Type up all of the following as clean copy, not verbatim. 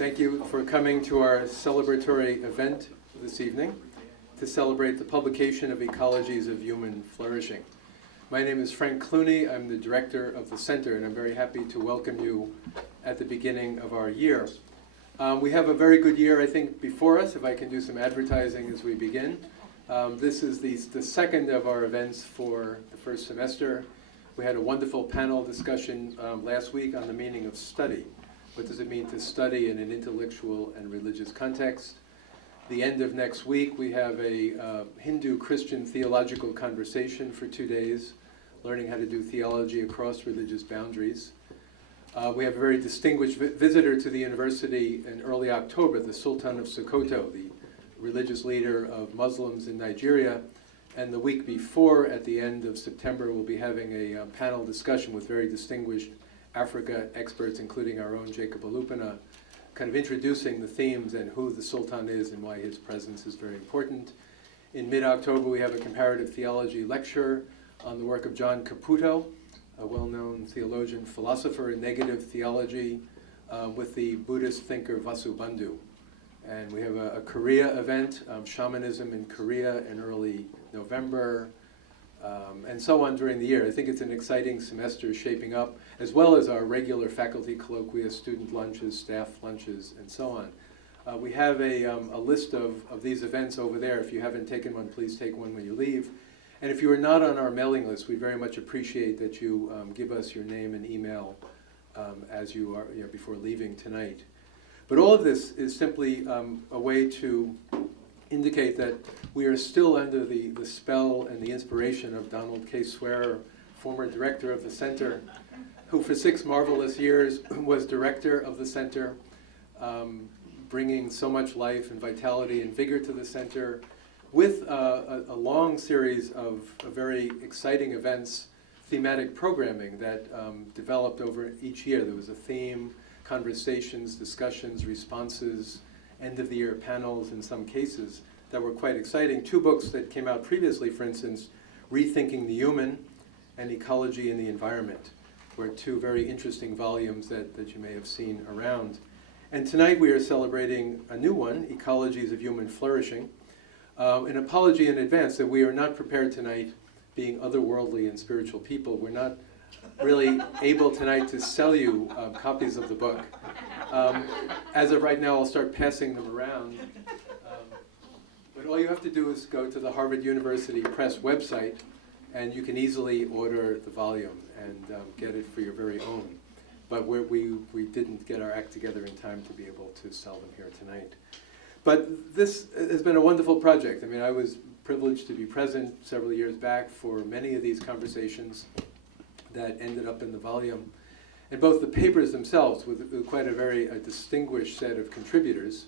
Thank you for coming to our celebratory event this evening to celebrate the publication of Ecologies of Human Flourishing. My name is Frank Clooney. I'm the director of the center, and I'm very happy to welcome you at the beginning of our year. We have a very good year, I think, before us, if I can do some advertising as we begin. This is the second of our events for the first semester. We had a wonderful panel discussion last week on the meaning of study. What does it mean to study in an intellectual and religious context? The end of next week, we have a Hindu-Christian theological conversation for 2 days, learning how to do theology across religious boundaries. We have a very distinguished visitor to the university in early October, the Sultan of Sokoto, the religious leader of Muslims in Nigeria. And the week before, at the end of September, we'll be having a panel discussion with very distinguished Africa experts, including our own Jacob Alupina, kind of introducing the themes and who the Sultan is and why his presence is very important. In mid-October, we have a comparative theology lecture on the work of John Caputo, a well-known theologian, philosopher in negative theology, with the Buddhist thinker Vasubandhu. And we have a Korea event, shamanism in Korea in early November, and so on during the year. I think it's an exciting semester shaping up, as well as our regular faculty colloquia, student lunches, staff lunches, and so on. We have a list of these events over there. If you haven't taken one, please take one when you leave. And if you are not on our mailing list, we very much appreciate that you give us your name and email as you are before leaving tonight. But all of this is simply a way to indicate that we are still under the spell and the inspiration of Donald K. Swearer, former director of the center, who for 6 marvelous years was director of the center, bringing so much life and vitality and vigor to the center with a long series of very exciting events, thematic programming that developed over each year. There was a theme, conversations, discussions, responses, end-of-the-year panels in some cases that were quite exciting. 2 books that came out previously, for instance, Rethinking the Human and Ecology and the Environment, were 2 very interesting volumes that you may have seen around. And tonight we are celebrating a new one, Ecologies of Human Flourishing. An apology in advance that we are not prepared tonight, being otherworldly and spiritual people. We're not really able tonight to sell you copies of the book. As of right now, I'll start passing them around. But all you have to do is go to the Harvard University Press website, and you can easily order the volume and get it for your very own. But we didn't get our act together in time to be able to sell them here tonight. But this has been a wonderful project. I mean, I was privileged to be present several years back for many of these conversations that ended up in the volume. And both the papers themselves, with quite a very distinguished set of contributors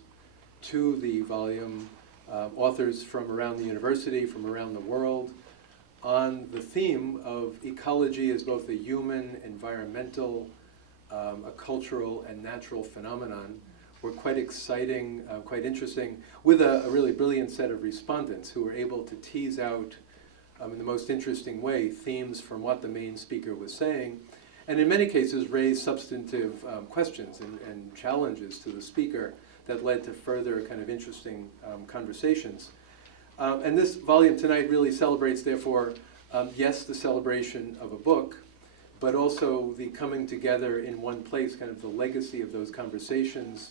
to the volume, authors from around the university, from around the world, on the theme of ecology as both a human, environmental, a cultural, and natural phenomenon, were quite exciting, quite interesting, with a really brilliant set of respondents who were able to tease out in the most interesting way themes from what the main speaker was saying, and in many cases raise substantive questions and challenges to the speaker that led to further kind of interesting conversations. And this volume tonight really celebrates, therefore, yes, the celebration of a book, but also the coming together in one place, kind of the legacy of those conversations,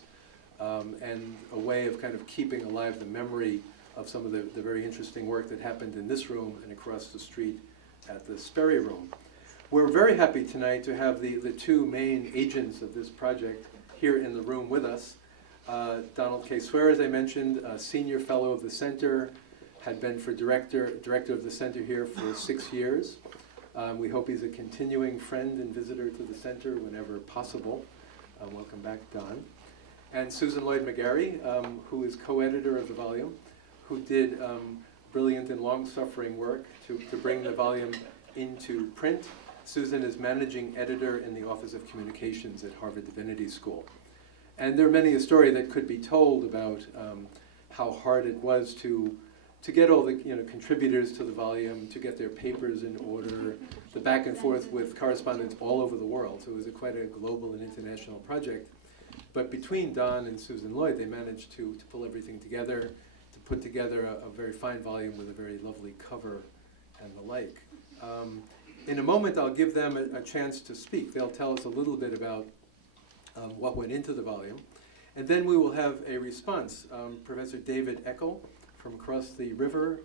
and a way of kind of keeping alive the memory of some of the very interesting work that happened in this room and across the street at the Sperry Room. We're very happy tonight to have the 2 main agents of this project here in the room with us. Donald K. Swearer, as I mentioned, a senior fellow of the center, had been for director of the center here for 6 years. We hope he's a continuing friend and visitor to the center whenever possible. Welcome back, Don. And Susan Lloyd McGarry, who is co-editor of the volume, who did brilliant and long-suffering work to bring the volume into print. Susan is managing editor in the Office of Communications at Harvard Divinity School. And there are many a story that could be told about how hard it was to get all the contributors to the volume, to get their papers in order, the back and forth with correspondents all over the world. So it was quite a global and international project. But between Don and Susan Lloyd, they managed to pull everything together, to put together a very fine volume with a very lovely cover and the like. In a moment, I'll give them a chance to speak. They'll tell us a little bit about what went into the volume. And then we will have a response. Professor David Eckel from across the river,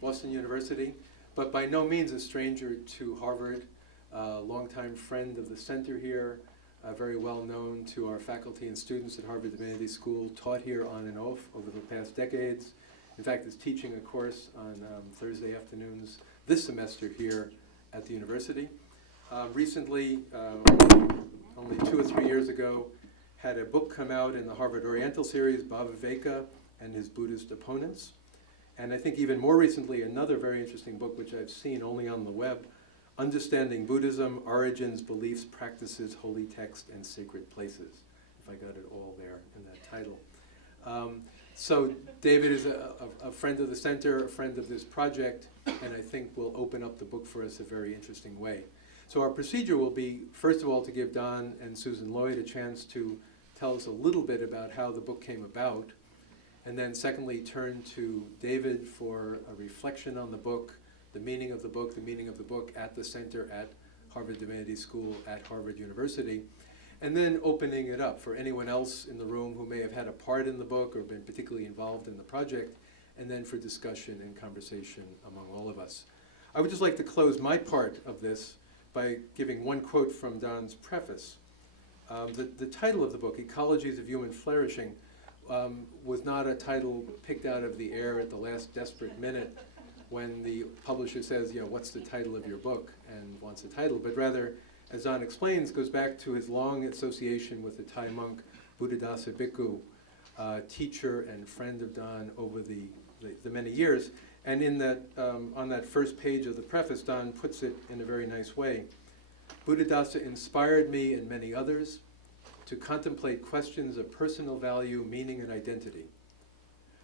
Boston University, but by no means a stranger to Harvard, longtime friend of the center here, very well known to our faculty and students at Harvard Divinity School, taught here on and off over the past decades. In fact, is teaching a course on Thursday afternoons this semester here at the university. Recently, only 2 or 3 years ago, had a book come out in the Harvard Oriental series, Bhaviveka and His Buddhist Opponents. And I think even more recently, another very interesting book, which I've seen only on the web, Understanding Buddhism, Origins, Beliefs, Practices, Holy Text, and Sacred Places, if I got it all there in that title. So David is a friend of the center, a friend of this project, and I think will open up the book for us a very interesting way. So our procedure will be, first of all, to give Don and Susan Lloyd a chance to tell us a little bit about how the book came about, and then secondly, turn to David for a reflection on the book, the meaning of the book at the center at Harvard Divinity School at Harvard University, and then opening it up for anyone else in the room who may have had a part in the book or been particularly involved in the project, and then for discussion and conversation among all of us. I would just like to close my part of this by giving one quote from Don's preface. The title of the book, Ecologies of Human Flourishing, was not a title picked out of the air at the last desperate minute when the publisher says, you know, what's the title of your book, and wants a title, but rather, as Don explains, goes back to his long association with the Thai monk Buddhadasa Bhikkhu, teacher and friend of Don over the many years. And in that, on that first page of the preface, Don puts it in a very nice way. Buddhadasa inspired me and many others to contemplate questions of personal value, meaning, and identity,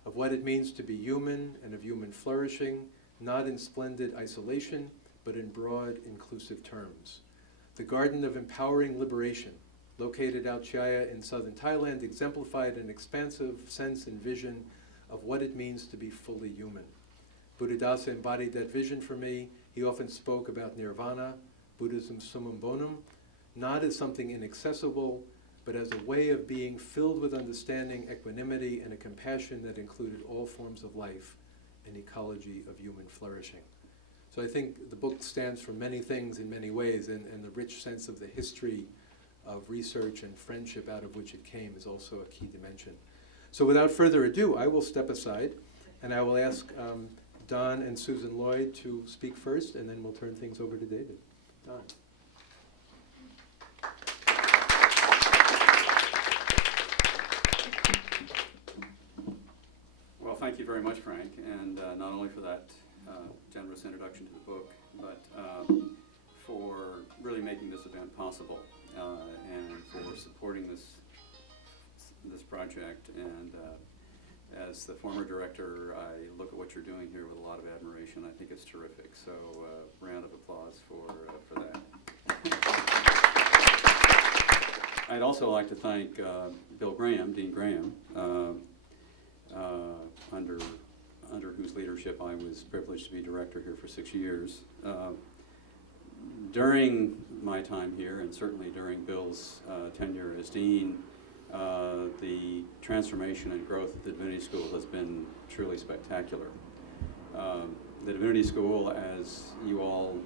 of what it means to be human and of human flourishing, not in splendid isolation, but in broad, inclusive terms. The Garden of Empowering Liberation, located out Chiaya in southern Thailand, exemplified an expansive sense and vision of what it means to be fully human. Buddhadasa embodied that vision for me. He often spoke about nirvana, Buddhism summum bonum, not as something inaccessible, but as a way of being filled with understanding, equanimity, and a compassion that included all forms of life, an ecology of human flourishing. So I think the book stands for many things in many ways, and the rich sense of the history of research and friendship out of which it came is also a key dimension. So without further ado, I will step aside, and I will ask Don and Susan Lloyd to speak first, and then we'll turn things over to David. Don. Well, thank you very much, Frank, and not only for that generous introduction to the book, but for really making this event possible, and for supporting this project. And as the former director, I look at what you're doing here with a lot of admiration. I think it's terrific. So, round of applause for that. I'd also like to thank Bill Graham, Dean Graham, under whose leadership I was privileged to be director here for 6 years. During my time here, and certainly during Bill's tenure as dean, the transformation and growth of the Divinity School has been truly spectacular. The Divinity School, as you all,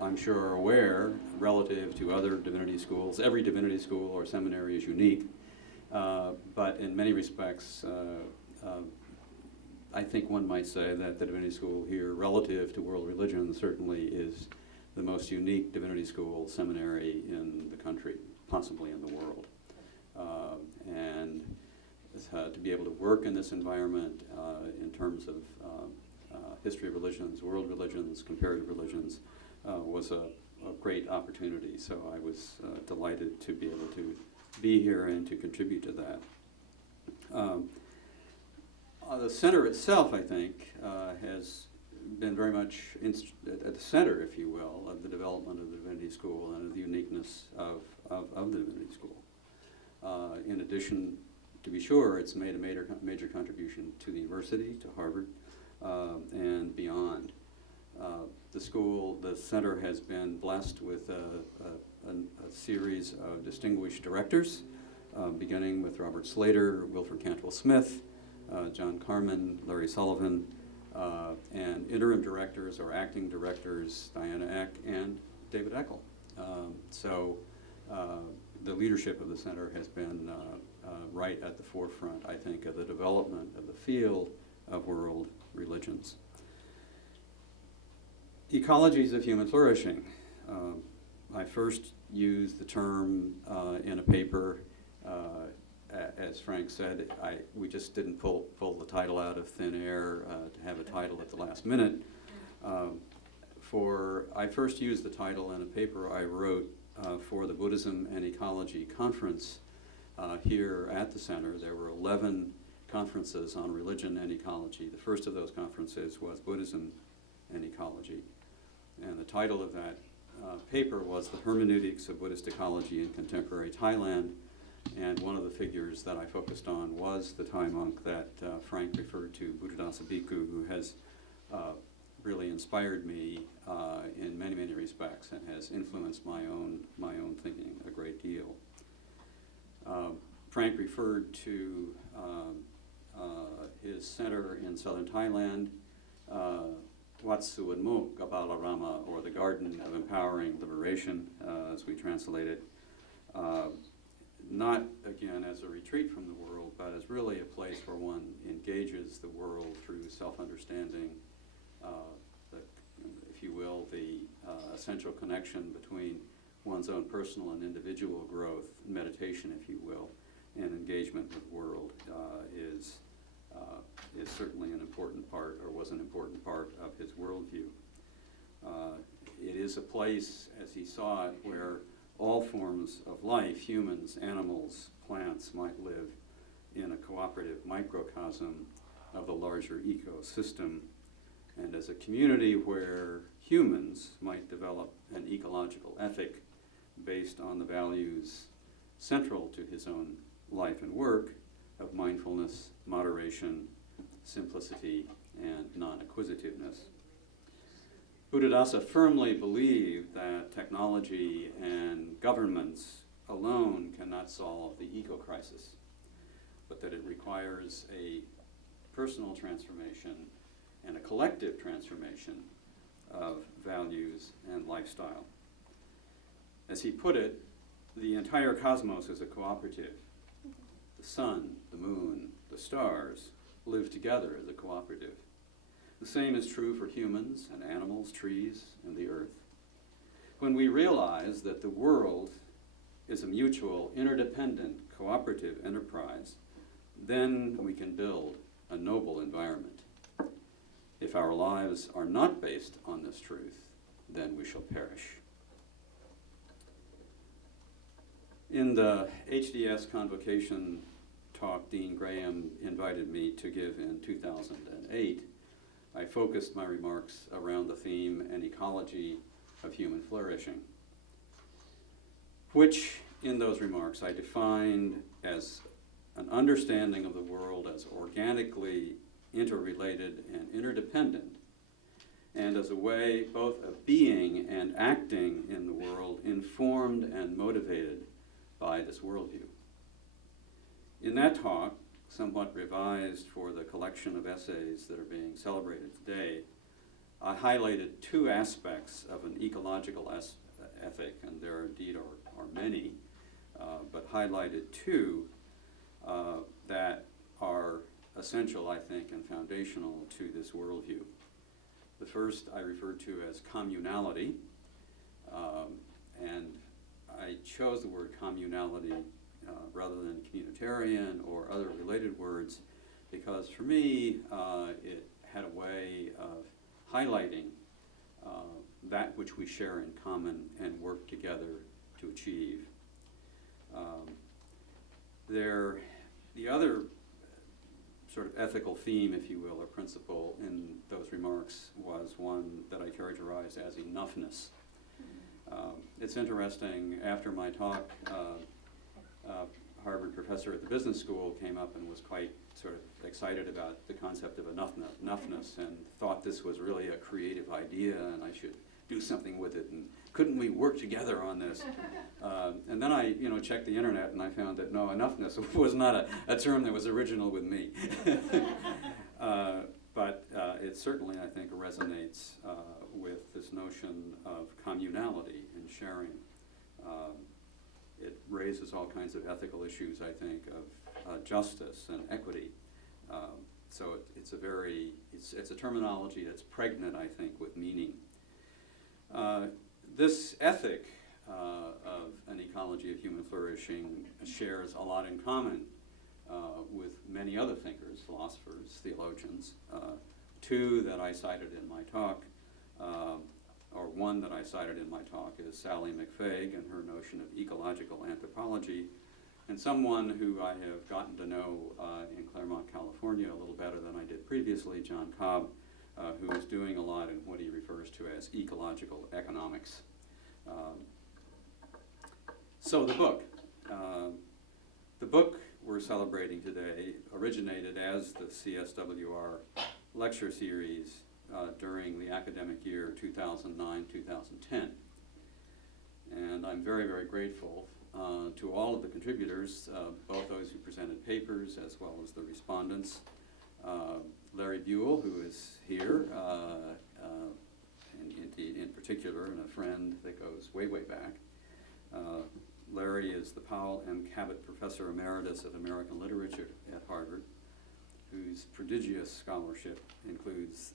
I'm sure, are aware, relative to other divinity schools, every divinity school or seminary is unique, but in many respects, I think one might say that the Divinity School here, relative to world religion, certainly is the most unique divinity school seminary in the country, possibly in the world. And to be able to work in this environment in terms of history of religions, world religions, comparative religions, was a great opportunity. So I was delighted to be able to be here and to contribute to that. The center itself, I think, has been very much at the center, if you will, of the development of the Divinity School and of the uniqueness of the Divinity School. In addition, to be sure, it's made a major contribution to the university, to Harvard, and beyond. The center has been blessed with a series of distinguished directors, beginning with Robert Slater, Wilford Cantwell Smith, John Carman, Larry Sullivan, and interim directors or acting directors, Diana Eck and David Eckel. The leadership of the center has been right at the forefront, I think, of the development of the field of world religions. Ecologies of Human Flourishing. I first used the term in a paper. As Frank said, we just didn't pull the title out of thin air to have a title at the last minute. I first used the title in a paper I wrote for the Buddhism and Ecology conference here at the center. There were 11 conferences on religion and ecology. The first of those conferences was Buddhism and Ecology. And the title of that paper was The Hermeneutics of Buddhist Ecology in Contemporary Thailand. And one of the figures that I focused on was the Thai monk that Frank referred to, Buddhadasa Bhikkhu, who has really inspired me in many, many respects and has influenced my own thinking a great deal. Frank referred to his center in southern Thailand, Wat Suwanmuk Abalarama, or the Garden of Empowering Liberation, as we translate it. Not, again, as a retreat from the world, but as really a place where one engages the world through self-understanding, if you will, the essential connection between one's own personal and individual growth, meditation, if you will, and engagement with the world is certainly an important part, or was an important part of his worldview. It is a place, as he saw it, where all forms of life, humans, animals, plants, might live in a cooperative microcosm of the larger ecosystem, and as a community where humans might develop an ecological ethic based on the values central to his own life and work of mindfulness, moderation, simplicity, and non-acquisitiveness. Buddhadasa firmly believed that technology and governments alone cannot solve the eco crisis, but that it requires a personal transformation and a collective transformation of values and lifestyle. As he put it, the entire cosmos is a cooperative. The sun, the moon, the stars live together as a cooperative. The same is true for humans and animals, trees, and the earth. When we realize that the world is a mutual, interdependent, cooperative enterprise, then we can build a noble environment. If our lives are not based on this truth, then we shall perish. In the HDS convocation talk Dean Graham invited me to give in 2008, I focused my remarks around the theme and ecology of human flourishing, which in those remarks I defined as an understanding of the world as organically interrelated and interdependent, and as a way both of being and acting in the world informed and motivated by this worldview. In that talk, somewhat revised for the collection of essays that are being celebrated today, I highlighted two aspects of an ecological ethic, and there indeed are many, but highlighted two that are essential, I think, and foundational to this worldview. The first I referred to as communality, and I chose the word communality rather than communitarian or other related words because for me it had a way of highlighting that which we share in common and work together to achieve. The other sort of ethical theme, if you will, or principle in those remarks was one that I characterized as enoughness. It's interesting, after my talk, Harvard professor at the business school came up and was quite sort of excited about the concept of enoughness and thought this was really a creative idea and I should do something with it, and couldn't we work together on this? And then I checked the internet and I found that no, enoughness was not a term that was original with me. But it certainly, I think, resonates with this notion of communality and sharing. It raises all kinds of ethical issues, I think, of justice and equity. So it's a terminology that's pregnant, I think, with meaning. This ethic of an ecology of human flourishing shares a lot in common with many other thinkers, philosophers, theologians. Two that I cited in my talk, or one that I cited in my talk, is Sally McFaig and her notion of ecological anthropology, and someone who I have gotten to know in Claremont, California a little better than I did previously, John Cobb, who is doing a lot in what he refers to as ecological economics. So the book. The book we're celebrating today originated as the CSWR lecture series during the academic year 2009-2010. And I'm very, very grateful to all of the contributors, both those who presented papers as well as the respondents. Larry Buell, who is here, and indeed in particular, and a friend that goes way, way back. Larry is the Powell M. Cabot Professor Emeritus of American Literature at Harvard, whose prodigious scholarship includes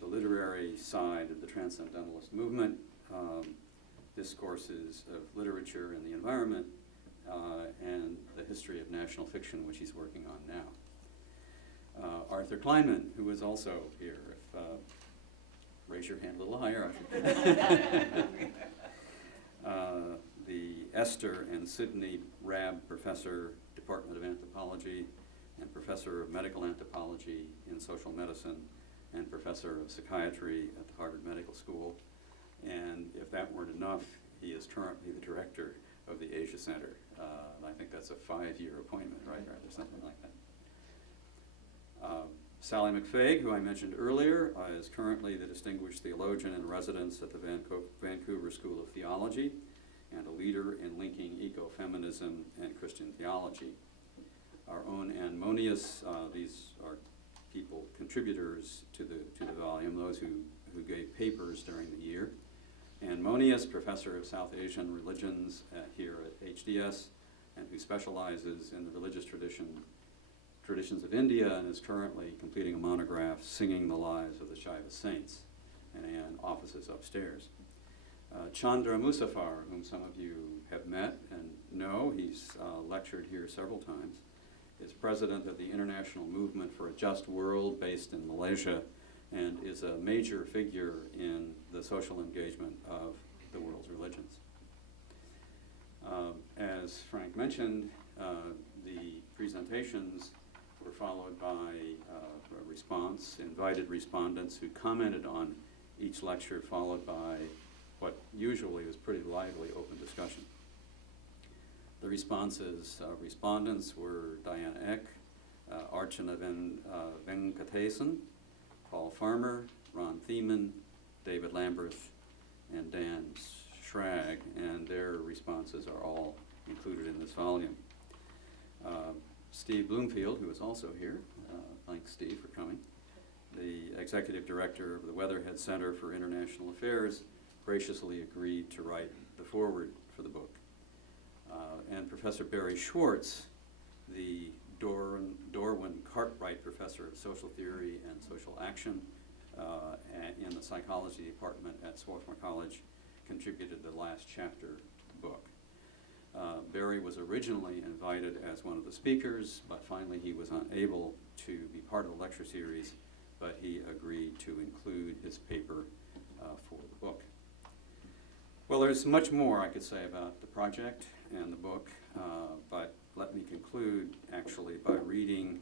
the literary side of the Transcendentalist movement, discourses of literature and the environment, and the history of national fiction, which he's working on now. Arthur Kleinman, who is also here. Raise your hand a little higher. The Esther and Sidney Rabb Professor, Department of Anthropology, and Professor of Medical Anthropology in Social Medicine, and Professor of Psychiatry at the Harvard Medical School. And if that weren't enough, he is currently the director of the Asia Center. And I think that's a 5-year appointment, right, or something like that. Sally McFaig, who I mentioned earlier, is currently the Distinguished Theologian in Residence at the Vancouver School of Theology and a leader in linking ecofeminism and Christian theology. Our own Ann Monius, these are people, contributors to the volume, those who gave papers during the year. Ann Monius, Professor of South Asian Religions here at HDS, and who specializes in the religious traditions of India, and is currently completing a monograph, Singing the Lives of the Shiva Saints, and Ann offices upstairs. Chandra Musaffar, whom some of you have met and know, he's lectured here several times, is president of the International Movement for a Just World based in Malaysia, and is a major figure in the social engagement of the world's religions. As Frank mentioned, the presentations were followed by a response, invited respondents who commented on each lecture, followed by what usually is pretty lively open discussion. The respondents were Diana Eck, Archana Venkatesan, Paul Farmer, Ron Thiemann, David Lamberth, and Dan Schrag, and their responses are all included in this volume. Steve Bloomfield, who is also here, thanks Steve for coming, the executive director of the Weatherhead Center for International Affairs, graciously agreed to write the foreword for the book. And Professor Barry Schwartz, the Dorwin Cartwright Professor of Social Theory and Social Action in the Psychology Department at Swarthmore College, contributed the last chapter to the book. Barry was originally invited as one of the speakers, but finally he was unable to be part of the lecture series, but he agreed to include his paper for the book. Well, there's much more I could say about the project and the book, but let me conclude actually by reading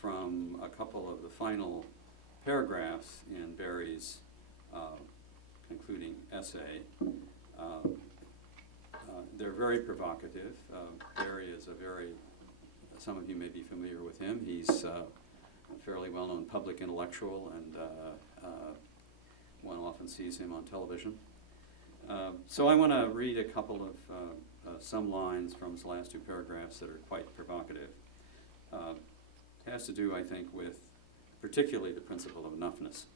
from a couple of the final paragraphs in Barry's concluding essay. They're very provocative. Barry is some of you may be familiar with him. He's a fairly well-known public intellectual, and one often sees him on television. So I want to read a couple of some lines from his last two paragraphs that are quite provocative. It has to do, I think, with particularly the principle of enoughness.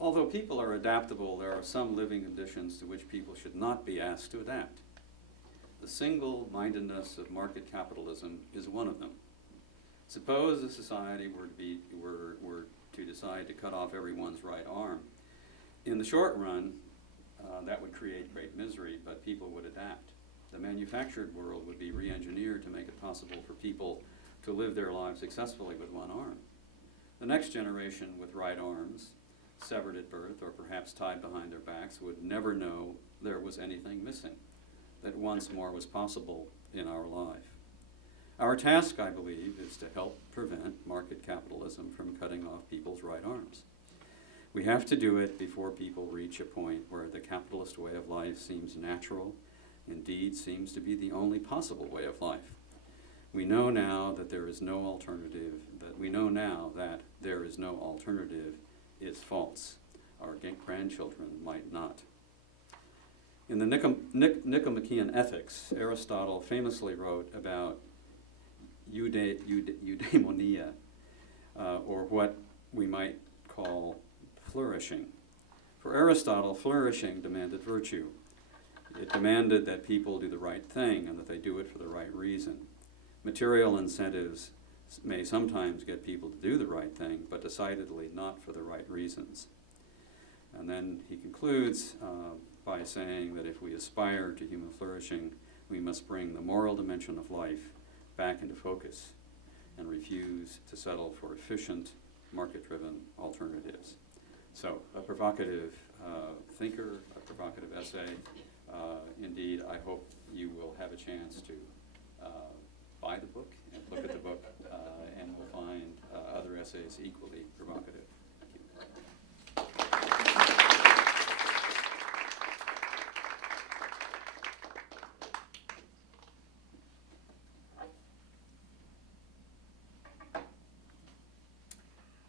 Although people are adaptable, there are some living conditions to which people should not be asked to adapt. The single-mindedness of market capitalism is one of them. Suppose a society were to decide to cut off everyone's right arm. In the short run, that would create great misery, but people would adapt. The manufactured world would be re-engineered to make it possible for people to live their lives successfully with one arm. The next generation with right arms, severed at birth or perhaps tied behind their backs, would never know there was anything missing, that once more was possible in our life. Our task, I believe, is to help prevent market capitalism from cutting off people's right arms. We have to do it before people reach a point where the capitalist way of life seems natural, indeed seems to be the only possible way of life. We know now that there is no alternative, is false. Our grandchildren might not. In the Nicomachean Ethics, Aristotle famously wrote about eudaimonia, or what we might call flourishing. For Aristotle, flourishing demanded virtue. It demanded that people do the right thing and that they do it for the right reason. Material incentives may sometimes get people to do the right thing, but decidedly not for the right reasons. And then he concludes by saying that if we aspire to human flourishing, we must bring the moral dimension of life back into focus and refuse to settle for efficient, market-driven alternatives. So, a provocative thinker, a provocative essay. Indeed, I hope you will have a chance to buy the book and look at the book, and will find other essays equally provocative. Thank you.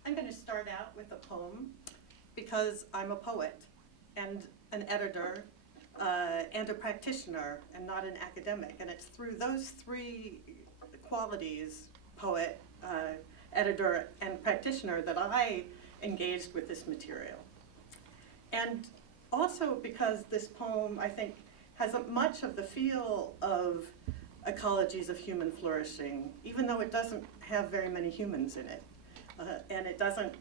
I'm going to start out with a poem because I'm a poet and an editor and a practitioner and not an academic. And it's through those three qualities, poet, editor, and practitioner, that I engaged with this material. And also because this poem, I think, has much of the feel of Ecologies of Human Flourishing, even though it doesn't have very many humans in it. And it doesn't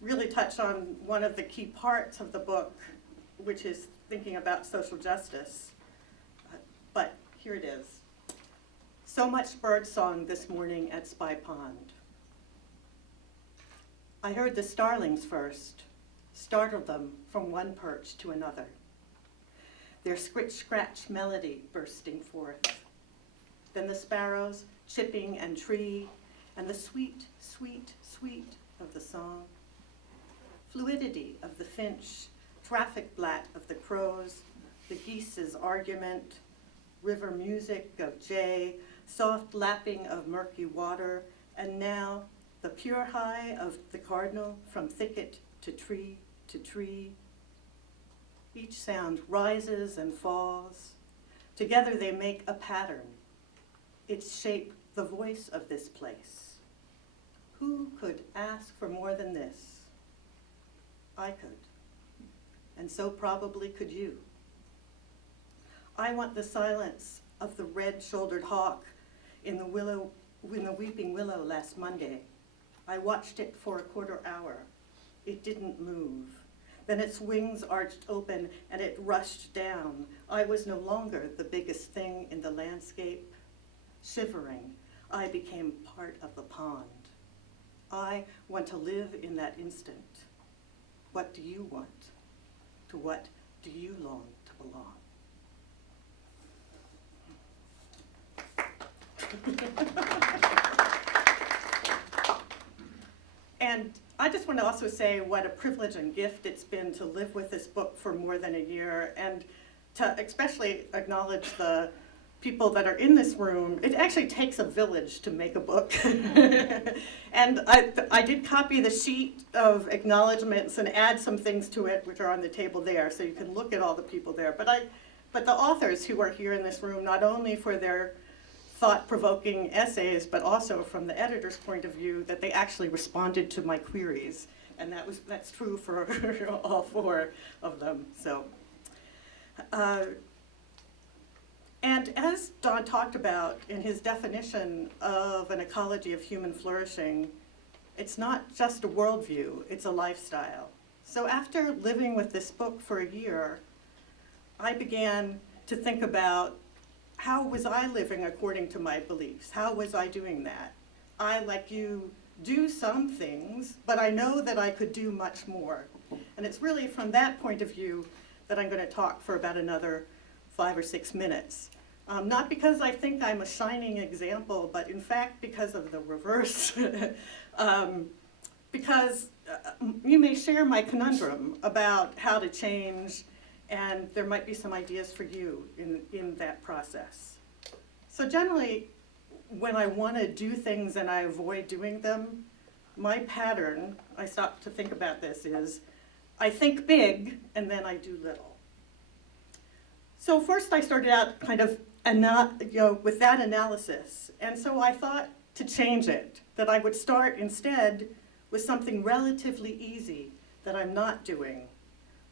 really touch on one of the key parts of the book, which is thinking about social justice. But here it is. So much birdsong this morning at Spy Pond. I heard the starlings first, startled them from one perch to another, their scritch-scratch melody bursting forth. Then the sparrows chipping and tree, and the sweet, sweet, sweet of the song. Fluidity of the finch, traffic blat of the crows, the geese's argument, river music of jay, soft lapping of murky water, and now the pure high of the cardinal from thicket to tree to tree. Each sound rises and falls. Together they make a pattern. Its shape the voice of this place. Who could ask for more than this? I could, and so probably could you. I want the silence of the red-shouldered hawk in the weeping willow last Monday. I watched it for a quarter hour. It didn't move. Then its wings arched open and it rushed down. I was no longer the biggest thing in the landscape. Shivering, I became part of the pond. I want to live in that instant. What do you want? To what do you long to belong? And I just want want to also say what a privilege and gift it's been to live with this book for more than a year, and to especially acknowledge the people that are in this room. It actually takes a village to make a book. And I did copy the sheet of acknowledgments and add some things to it, which are on the table there, so you can look at all the people there. But the authors who are here in this room, not only for their thought-provoking essays, but also from the editor's point of view, that they actually responded to my queries. And that's true for all four of them. So, and as Don talked about in his definition of an ecology of human flourishing, it's not just a worldview, it's a lifestyle. So after living with this book for a year, I began to think about, how was I living according to my beliefs? How was I doing that? I, like you, do some things, but I know that I could do much more. And it's really from that point of view that I'm going to talk for about another 5 or 6 minutes. Not because I think I'm a shining example, but in fact because of the reverse. Because you may share my conundrum about how to change, and there might be some ideas for you in that process. So generally, when I want to do things and I avoid doing them, my pattern, I stop to think about this, is I think big and then I do little. So first I started out kind of with that analysis, and so I thought to change it, that I would start instead with something relatively easy that I'm not doing,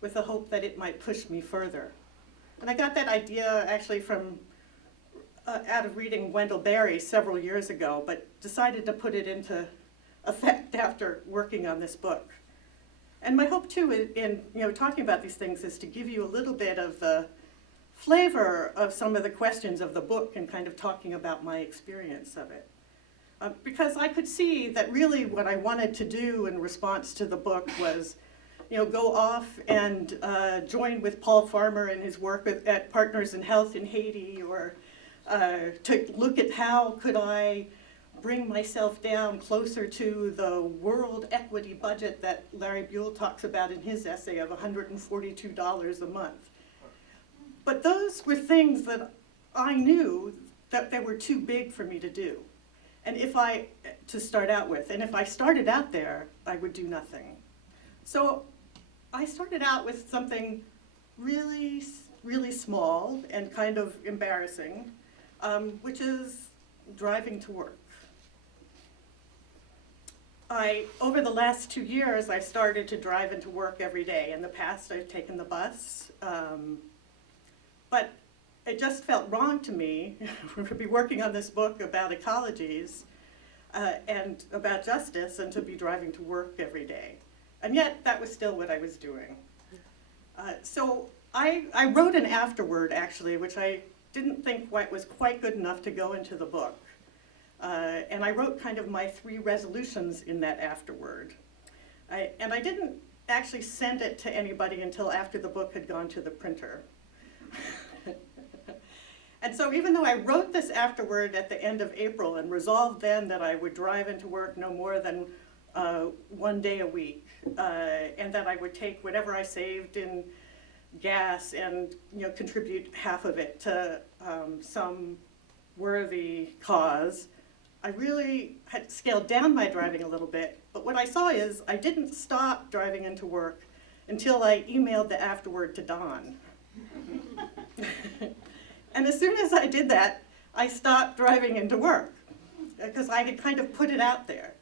with the hope that it might push me further. And I got that idea actually from out of reading Wendell Berry several years ago, but decided to put it into effect after working on this book. And my hope too in talking about these things is to give you a little bit of the flavor of some of the questions of the book and kind of talking about my experience of it. Because I could see that really what I wanted to do in response to the book was go off and join with Paul Farmer in his work at Partners in Health in Haiti, or to look at how could I bring myself down closer to the world equity budget that Larry Buell talks about in his essay of $142 a month. But those were things that I knew that they were too big for me to do. And to start out with, and if I started out there, I would do nothing. So I started out with something really, really small and kind of embarrassing, which is driving to work. Over the last 2 years, I started to drive into work every day. In the past, I've taken the bus, but it just felt wrong to me to be working on this book about ecologies and about justice, and to be driving to work every day. And yet, that was still what I was doing. So I wrote an afterword, actually, which I didn't think was quite good enough to go into the book. And I wrote kind of my 3 resolutions in that afterword. And I didn't actually send it to anybody until after the book had gone to the printer. And so even though I wrote this afterword at the end of April and resolved then that I would drive into work no more than 1 day a week, and that I would take whatever I saved in gas and contribute half of it to some worthy cause, I really had scaled down my driving a little bit. But what I saw is I didn't stop driving into work until I emailed the afterword to Don. And as soon as I did that, I stopped driving into work, because I had kind of put it out there.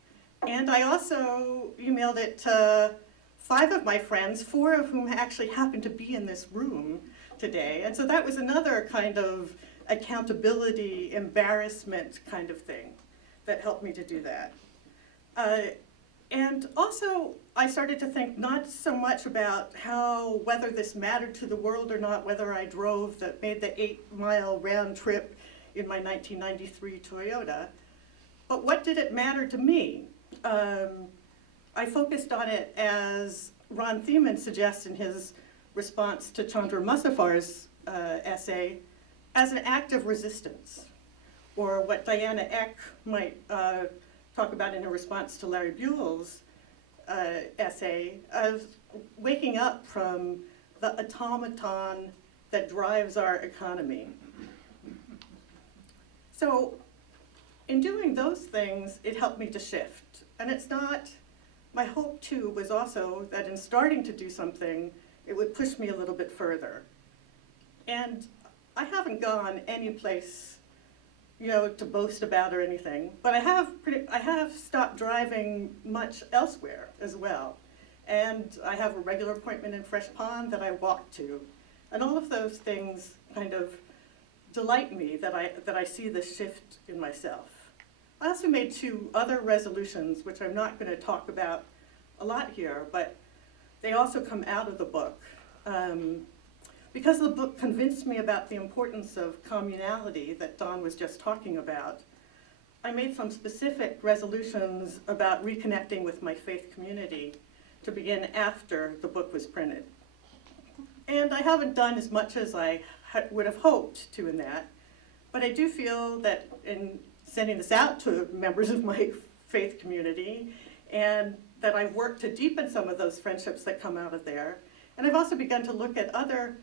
And I also emailed it to 5 of my friends, 4 of whom actually happened to be in this room today. And so that was another kind of accountability, embarrassment kind of thing that helped me to do that. And also, I started to think not so much about whether this mattered to the world or not, whether I made the 8-mile round trip in my 1993 Toyota, but what did it matter to me? I focused on it, as Ron Thiemann suggests in his response to Chandra Mussafar's essay, as an act of resistance, or what Diana Eck might talk about in her response to Larry Buell's essay of waking up from the automaton that drives our economy. So in doing those things, it helped me to shift. And it's not, my hope too was also that in starting to do something, it would push me a little bit further. And I haven't gone any place, you know, to boast about or anything, but I have stopped driving much elsewhere as well. And I have a regular appointment in Fresh Pond that I walk to. And all of those things kind of delight me that I see this shift in myself. I also made 2 other resolutions, which I'm not going to talk about a lot here, but they also come out of the book. Because the book convinced me about the importance of communality that Don was just talking about, I made some specific resolutions about reconnecting with my faith community to begin after the book was printed. And I haven't done as much as I would have hoped to in that, but I do feel that in sending this out to members of my faith community, and that I've worked to deepen some of those friendships that come out of there. And I've also begun to look at other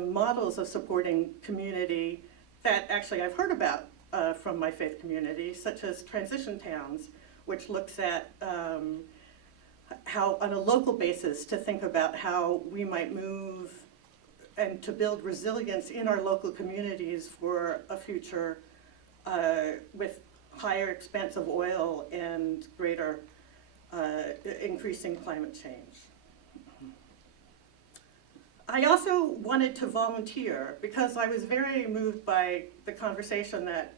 models of supporting community that actually I've heard about from my faith community, such as transition towns, which looks at how on a local basis to think about how we might move and to build resilience in our local communities for a future with higher expense of oil and greater increasing climate change. I also wanted to volunteer because I was very moved by the conversation that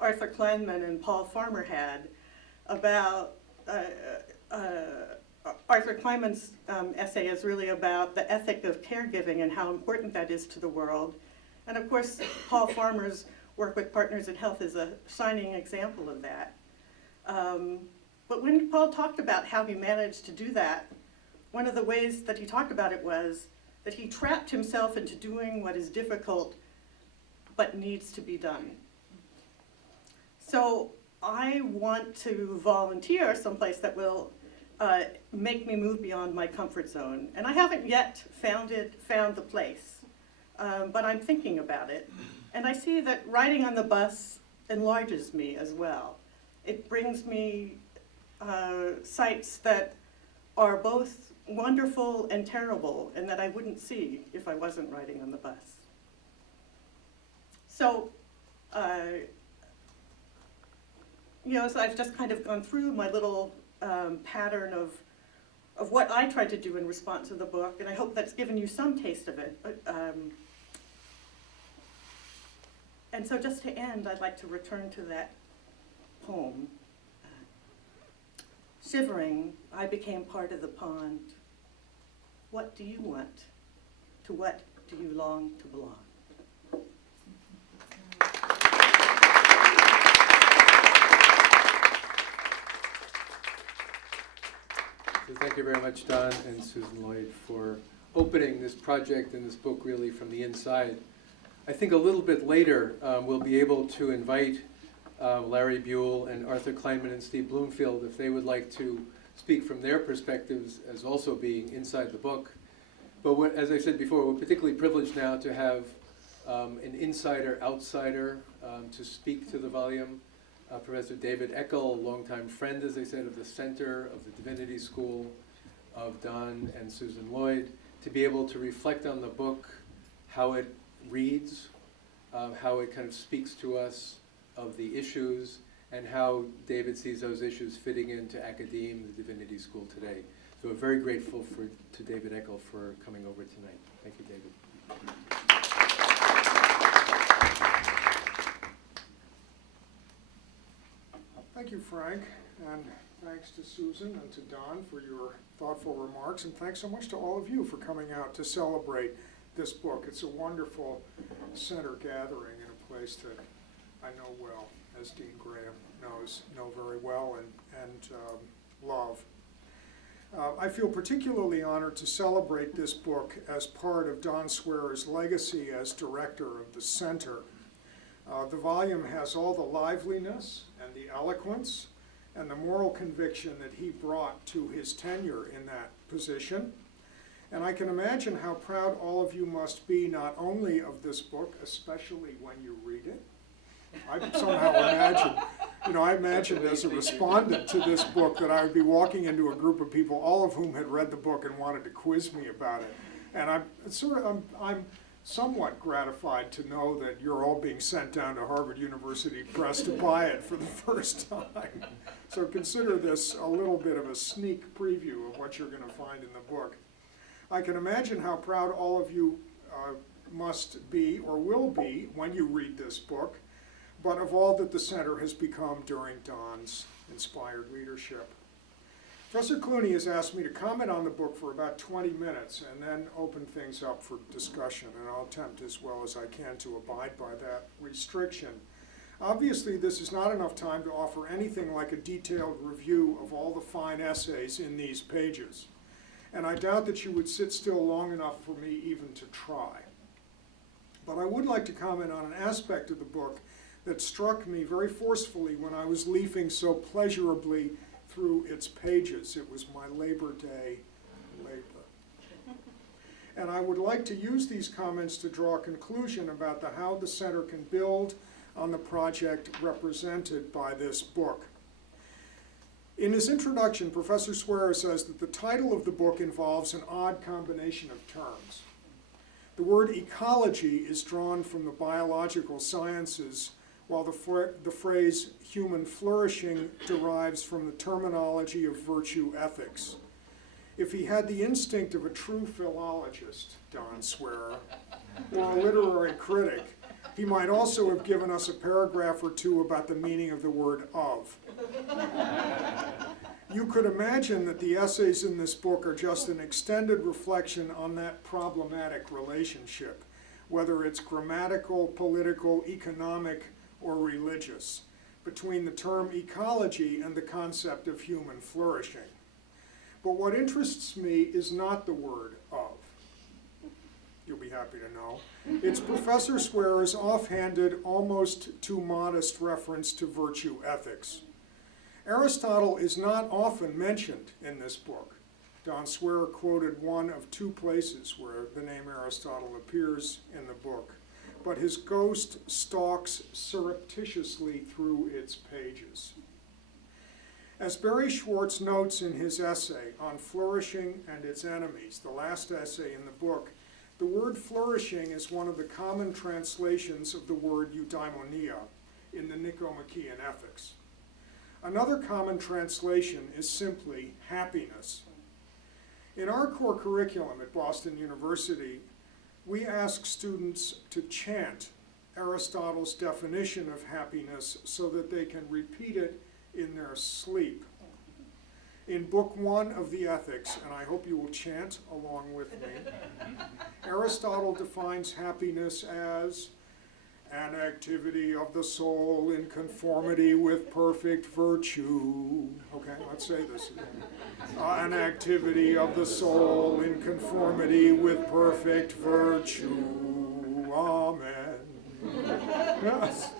Arthur Kleinman and Paul Farmer had about Arthur Kleinman's essay is really about the ethic of caregiving and how important that is to the world. And of course, Paul Farmer's work with Partners in Health is a shining example of that. But when Paul talked about how he managed to do that, one of the ways that he talked about it was that he trapped himself into doing what is difficult but needs to be done. So I want to volunteer someplace that will make me move beyond my comfort zone. And I haven't yet found the place, but I'm thinking about it. And I see that riding on the bus enlarges me as well. It brings me sights that are both wonderful and terrible, and that I wouldn't see if I wasn't riding on the bus. So, so I've just kind of gone through my little pattern of what I tried to do in response to the book, and I hope that's given you some taste of it. And so just to end, I'd like to return to that poem. Shivering, I became part of the pond. What do you want? To what do you long to belong? So thank you very much, Don and Susan Lloyd, for opening this project and this book really from the inside. I think a little bit later we'll be able to invite Larry Buell and Arthur Kleinman and Steve Bloomfield if they would like to speak from their perspectives as also being inside the book. But as I said before, we're particularly privileged now to have an insider-outsider to speak to the volume. Professor David Eckel, a longtime friend, as I said, of the Center, of the Divinity School, of Don and Susan Lloyd, to be able to reflect on the book, how it reads, how it kind of speaks to us of the issues, and how David sees those issues fitting into academia, the Divinity School today. So we're very grateful to David Eckel for coming over tonight. Thank you, David. Thank you, Frank, and thanks to Susan and to Don for your thoughtful remarks, and thanks so much to all of you for coming out to celebrate this book. It's a wonderful center gathering in a place that I know well, as Dean Graham know very well and love. I feel particularly honored to celebrate this book as part of Don Swearer's legacy as director of the center. The volume has all the liveliness and the eloquence and the moral conviction that he brought to his tenure in that position. And I can imagine how proud all of you must be, not only of this book, especially when you read it. I somehow imagine, I imagined as a respondent to this book that I would be walking into a group of people, all of whom had read the book and wanted to quiz me about it. And I'm somewhat gratified to know that you're all being sent down to Harvard University Press to buy it for the first time. So consider this a little bit of a sneak preview of what you're going to find in the book. I can imagine how proud all of you must be or will be when you read this book, but of all that the Center has become during Don's inspired leadership. Professor Clooney has asked me to comment on the book for about 20 minutes and then open things up for discussion, and I'll attempt as well as I can to abide by that restriction. Obviously, this is not enough time to offer anything like a detailed review of all the fine essays in these pages, and I doubt that you would sit still long enough for me even to try. But I would like to comment on an aspect of the book that struck me very forcefully when I was leafing so pleasurably through its pages. It was my Labor Day labor. And I would like to use these comments to draw a conclusion about how the Center can build on the project represented by this book. In his introduction, Professor CSWR says that the title of the book involves an odd combination of terms. The word ecology is drawn from the biological sciences, while the phrase human flourishing derives from the terminology of virtue ethics. If he had the instinct of a true philologist, Don CSWR, or a literary critic, he might also have given us a paragraph or two about the meaning of the word of. You could imagine that the essays in this book are just an extended reflection on that problematic relationship, whether it's grammatical, political, economic, or religious, between the term ecology and the concept of human flourishing. But what interests me is not the word of. You'll be happy to know. It's Professor CSWR's offhanded, almost too modest reference to virtue ethics. Aristotle is not often mentioned in this book. Don CSWR quoted one of two places where the name Aristotle appears in the book, but his ghost stalks surreptitiously through its pages. As Barry Schwartz notes in his essay on flourishing and its enemies, the last essay in the book, the word flourishing is one of the common translations of the word eudaimonia in the Nicomachean Ethics. Another common translation is simply happiness. In our core curriculum at Boston University, we ask students to chant Aristotle's definition of happiness so that they can repeat it in their sleep. In Book 1 of the Ethics, and I hope you will chant along with me, Aristotle defines happiness as an activity of the soul in conformity with perfect virtue. Okay, let's say this again. An activity of the soul in conformity with perfect virtue. Amen. Yes.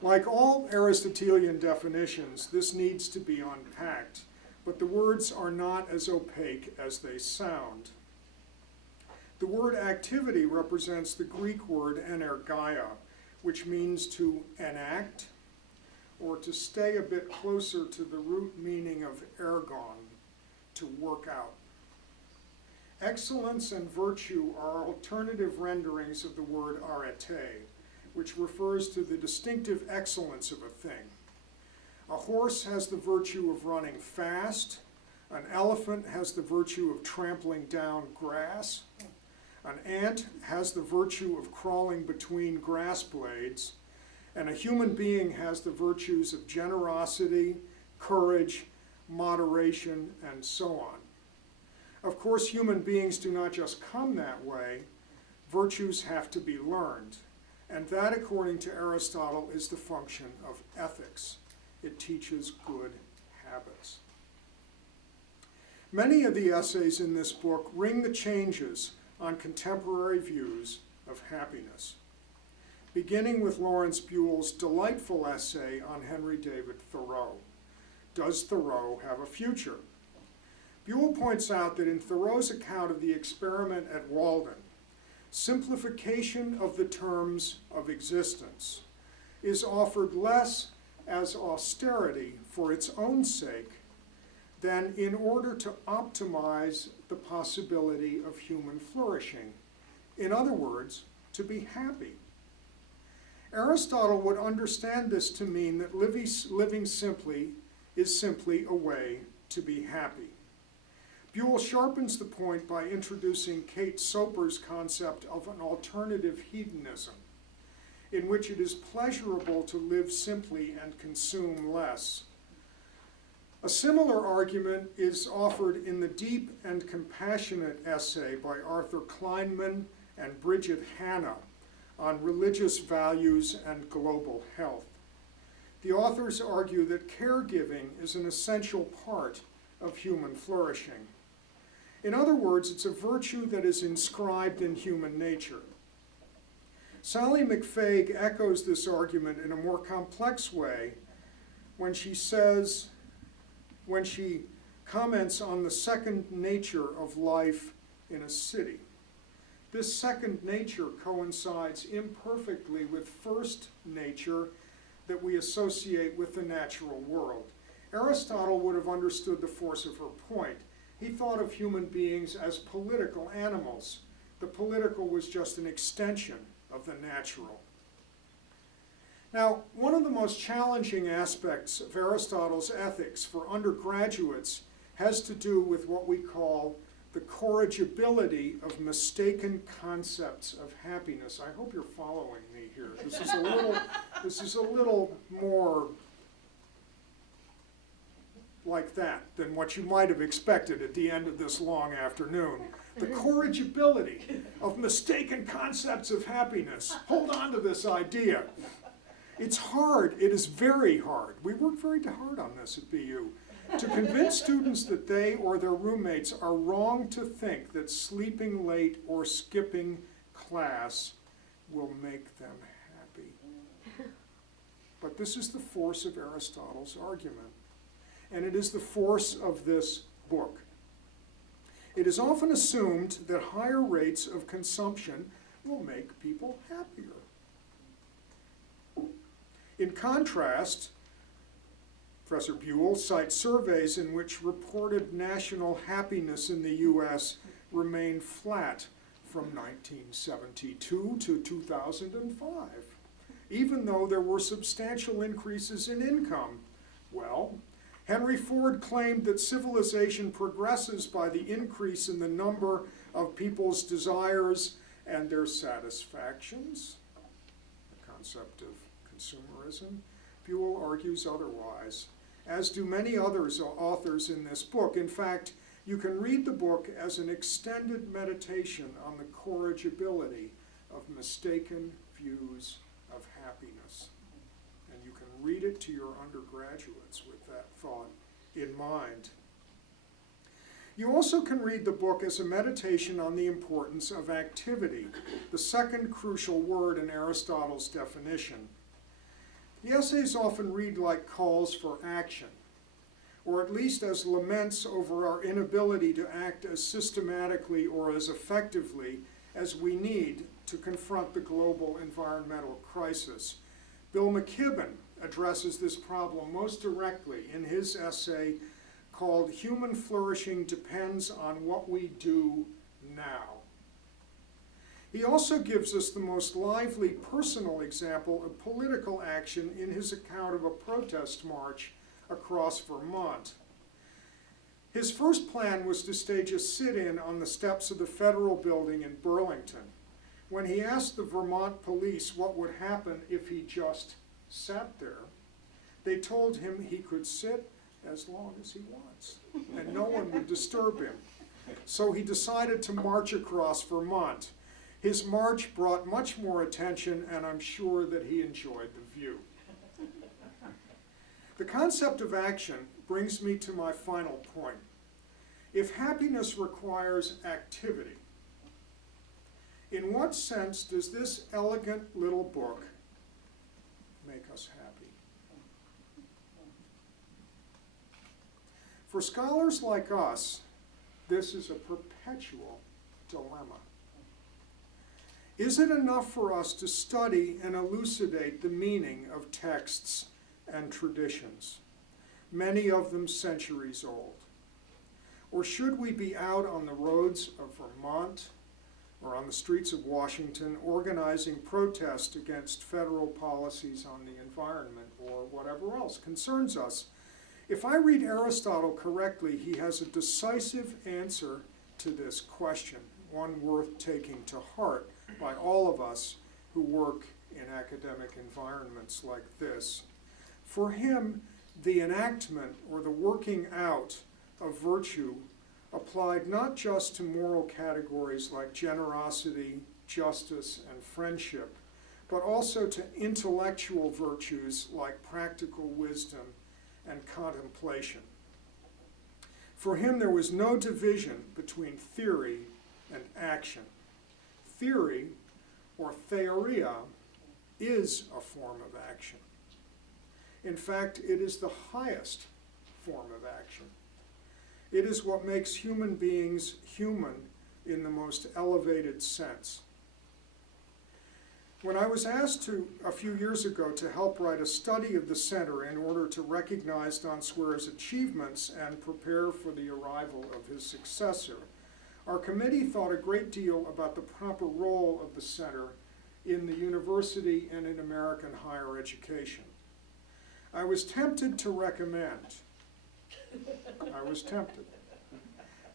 Like all Aristotelian definitions, this needs to be unpacked, but the words are not as opaque as they sound. The word activity represents the Greek word energeia, which means to enact, or to stay a bit closer to the root meaning of ergon, to work out. Excellence and virtue are alternative renderings of the word arete, which refers to the distinctive excellence of a thing. A horse has the virtue of running fast. An elephant has the virtue of trampling down grass. An ant has the virtue of crawling between grass blades. And a human being has the virtues of generosity, courage, moderation, and so on. Of course, human beings do not just come that way. Virtues have to be learned. And that, according to Aristotle, is the function of ethics. It teaches good habits. Many of the essays in this book ring the changes on contemporary views of happiness. beginning with Lawrence Buell's delightful essay on Henry David Thoreau. Does Thoreau have a future? Buell points out that in Thoreau's account of the experiment at Walden, simplification of the terms of existence is offered less as austerity for its own sake than in order to optimize the possibility of human flourishing. In other words, to be happy. Aristotle would understand this to mean that living simply is simply a way to be happy. Buell sharpens the point by introducing Kate Soper's concept of an alternative hedonism, in which it is pleasurable to live simply and consume less. A similar argument is offered in the deep and compassionate essay by Arthur Kleinman and Bridget Hanna on religious values and global health. The authors argue that caregiving is an essential part of human flourishing. In other words, it's a virtue that is inscribed in human nature. Sally McFague echoes this argument in a more complex way when she comments on the second nature of life in a city. This second nature coincides imperfectly with first nature that we associate with the natural world. Aristotle would have understood the force of her point. He thought of human beings as political animals. The political was just an extension of the natural. Now, one of the most challenging aspects of Aristotle's ethics for undergraduates has to do with what we call the corrigibility of mistaken concepts of happiness. I hope you're following me here. This is a little more like that than what you might have expected at the end of this long afternoon. The corrigibility of mistaken concepts of happiness. Hold on to this idea. It's hard. It is very hard. We work very hard on this at BU. To convince students that they or their roommates are wrong to think that sleeping late or skipping class will make them happy. But this is the force of Aristotle's argument. And it is the force of this book. It is often assumed that higher rates of consumption will make people happier. In contrast, Professor Buell cites surveys in which reported national happiness in the U.S. remained flat from 1972 to 2005, even though there were substantial increases in income. Well, Henry Ford claimed that civilization progresses by the increase in the number of people's desires and their satisfactions, the concept of consumerism. Buell argues otherwise, as do many others authors in this book. In fact, you can read the book as an extended meditation on the corrigibility of mistaken views of happiness. And you can read it to your undergraduates with that thought in mind. You also can read the book as a meditation on the importance of activity, the second crucial word in Aristotle's definition. The essays often read like calls for action, or at least as laments over our inability to act as systematically or as effectively as we need to confront the global environmental crisis. Bill McKibben addresses this problem most directly in his essay called Human Flourishing Depends on What We Do Now. He also gives us the most lively personal example of political action in his account of a protest march across Vermont. His first plan was to stage a sit-in on the steps of the federal building in Burlington. When he asked the Vermont police what would happen if he just sat there, they told him he could sit as long as he wants, and no one would disturb him. So he decided to march across Vermont. His march brought much more attention, and I'm sure that he enjoyed the view. The concept of action brings me to my final point. If happiness requires activity, In what sense does this elegant little book make us happy? For scholars like us, this is a perpetual dilemma. Is it enough for us to study and elucidate the meaning of texts and traditions, many of them centuries old? Or should we be out on the roads of Vermont or on the streets of Washington organizing protest against federal policies on the environment or whatever else concerns us? If I read Aristotle correctly, he has a decisive answer to this question, one worth taking to heart by all of us who work in academic environments like this. For him, the enactment or the working out of virtue applied not just to moral categories like generosity, justice, and friendship, but also to intellectual virtues like practical wisdom and contemplation. For him, there was no division between theory and action. Theory, or theoria, is a form of action. In fact, it is the highest form of action. It is what makes human beings human in the most elevated sense. When I was asked a few years ago to help write a study of the center in order to recognize Don Swearer's achievements and prepare for the arrival of his successor, our committee thought a great deal about the proper role of the center in the university and in American higher education. I was tempted to recommend,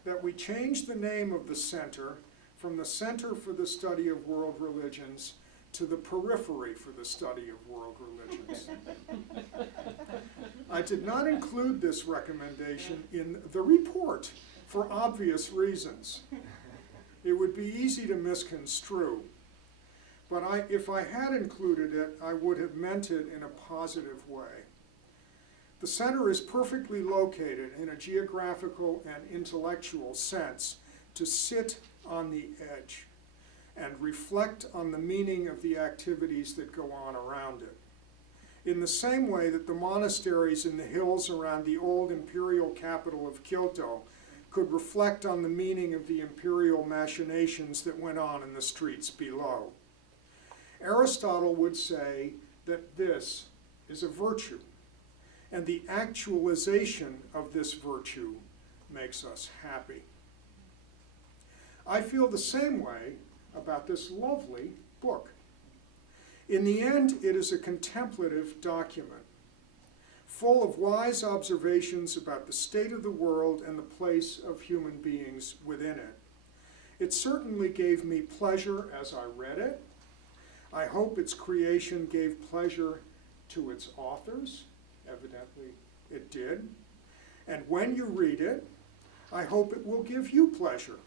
that we change the name of the center from the Center for the Study of World Religions to the Periphery for the Study of World Religions. I did not include this recommendation in the report for obvious reasons. It would be easy to misconstrue. But if I had included it, I would have meant it in a positive way. The center is perfectly located in a geographical and intellectual sense to sit on the edge and reflect on the meaning of the activities that go on around it. In the same way that the monasteries in the hills around the old imperial capital of Kyoto could reflect on the meaning of the imperial machinations that went on in the streets below. Aristotle would say that this is a virtue, and the actualization of this virtue makes us happy. I feel the same way about this lovely book. In the end, it is a contemplative document, full of wise observations about the state of the world and the place of human beings within it. It certainly gave me pleasure as I read it. I hope its creation gave pleasure to its authors. Evidently, it did. And when you read it, I hope it will give you pleasure.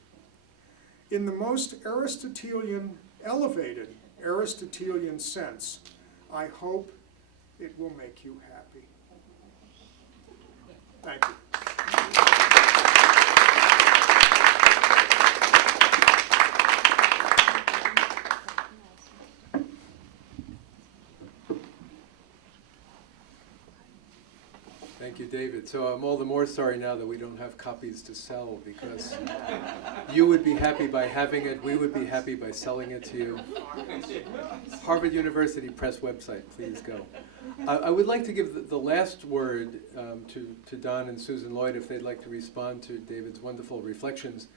In the most Aristotelian, elevated Aristotelian sense, I hope it will make you happy. Thank you. Thank you, David. So I'm all the more sorry now that we don't have copies to sell, because you would be happy by having it, we would be happy by selling it to you. Harvard University Press website, please go. I would like to give the last word to Don and Susan Lloyd if they'd like to respond to David's wonderful reflections.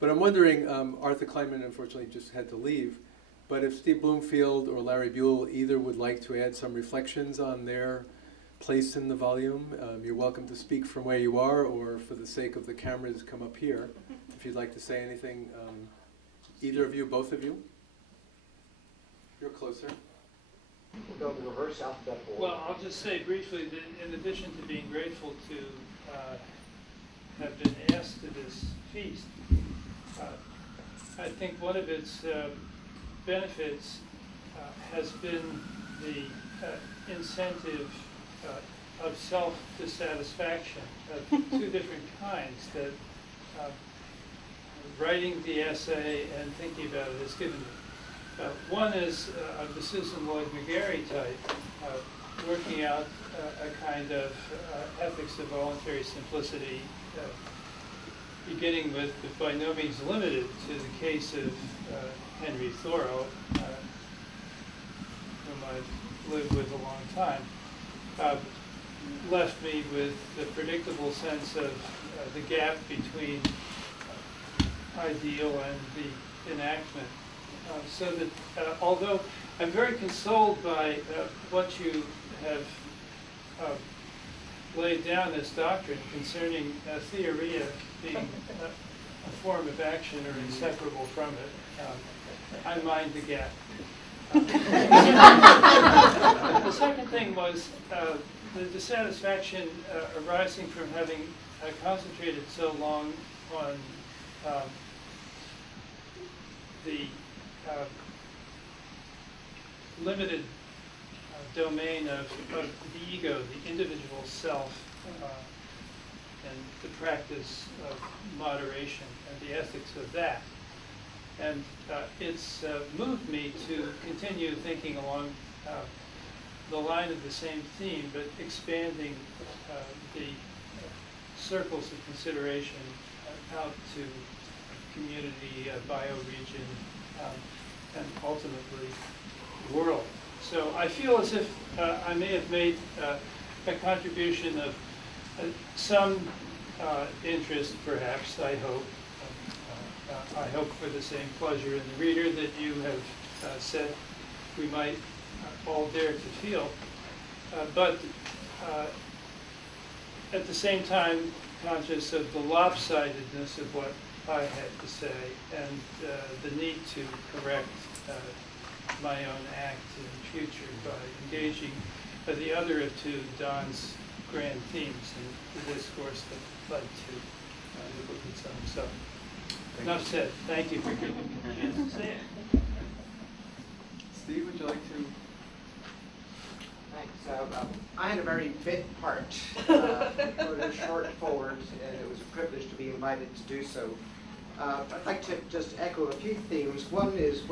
But I'm wondering, Arthur Kleinman unfortunately just had to leave, but if Steve Bloomfield or Larry Buell either would like to add some reflections on their place in the volume, you're welcome to speak from where you are, or for the sake of the cameras, come up here if you'd like to say anything. Either of you, both of you? You're closer. We'll go in reverse alphabetical order. Well, I'll just say briefly that in addition to being grateful to have been asked to this feast, I think one of its benefits has been the incentive of self-dissatisfaction of two different kinds, that writing the essay and thinking about it has given me. One is of the Susan Lloyd McGarry type, working out a kind of ethics of voluntary simplicity, beginning with, but by no means limited to, the case of Henry Thoreau, whom I've lived with a long time, left me with the predictable sense of the gap between ideal and the enactment. So that although I'm very consoled by what you have laid down as doctrine concerning theoria being a form of action or inseparable from it, I mind the gap. The second thing was the dissatisfaction arising from having concentrated so long on the limited domain of the ego, the individual self, and the practice of moderation and the ethics of that. And it's moved me to continue thinking along the line of the same theme, but expanding the circles of consideration out to community, bioregion, and ultimately world. So I feel as if I may have made a contribution of some interest, perhaps, I hope. I hope for the same pleasure in the reader that you have said we might all dare to feel. But at the same time, conscious of the lopsidedness of what I had to say and the need to correct my own act in the future by engaging the other of two Don's grand themes in the discourse that led to the book itself. So, enough said. Thank you for giving me the chance to say it. Steve, would you like to? Thanks. I had a very bit part. Wrote a short forward, and it was a privilege to be invited to do so. I'd like to just echo a few themes. One is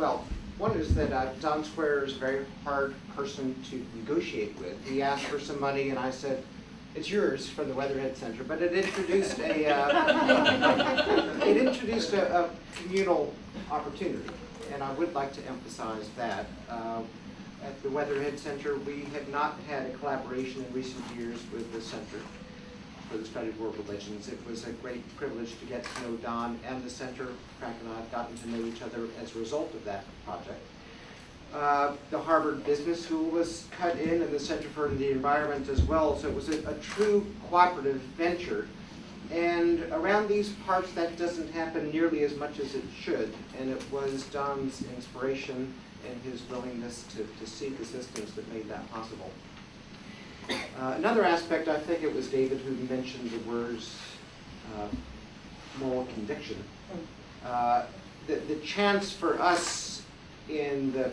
that Don Square is a very hard person to negotiate with. He asked for some money, and I said, "It's yours," from the Weatherhead Center. But it introduced a communal opportunity, and I would like to emphasize that. At the Weatherhead Center, we have not had a collaboration in recent years with the Center for the Study of World Religions. It was a great privilege to get to know Don and the Center. Frank and I have gotten to know each other as a result of that project. The Harvard Business School was cut in, and the Center for the Environment as well, so it was a true cooperative venture. And around these parts, that doesn't happen nearly as much as it should, and it was Don's inspiration and his willingness to seek assistance that made that possible. Another aspect, I think it was David who mentioned the words moral conviction. The chance for us in the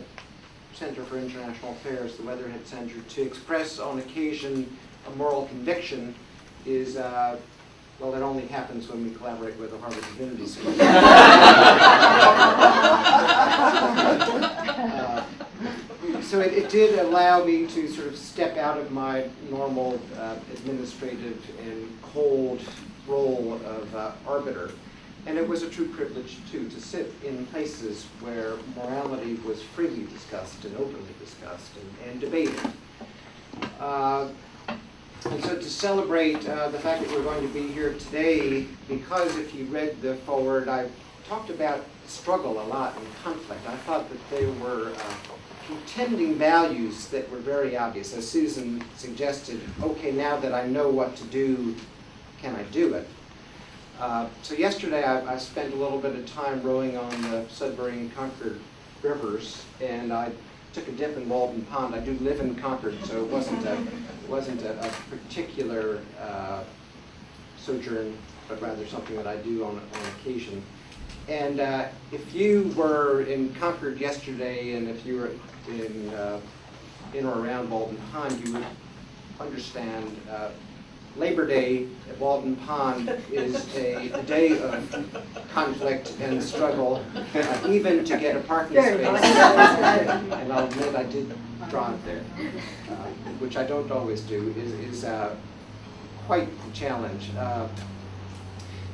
Center for International Affairs, the Weatherhead Center, to express on occasion a moral conviction is, well, it only happens when we collaborate with the Harvard Divinity School. So it did allow me to sort of step out of my normal administrative and cold role of arbiter. And it was a true privilege, too, to sit in places where morality was freely discussed and openly discussed and debated. And so to celebrate the fact that we're going to be here today, because if you read the foreword, I talked about struggle a lot and conflict. I thought that there were contending values that were very obvious. As Susan suggested, okay, now that I know what to do, can I do it? So yesterday I spent a little bit of time rowing on the Sudbury and Concord rivers, and I took a dip in Walden Pond. I do live in Concord, so it wasn't a particular sojourn, but rather something that I do on occasion. And if you were in Concord yesterday, and if you were in or around Walden Pond, you would understand Labor Day at Walden Pond is a day of conflict and struggle, even to get a parking space. And I'll admit I did drive there, which I don't always do, is quite the challenge.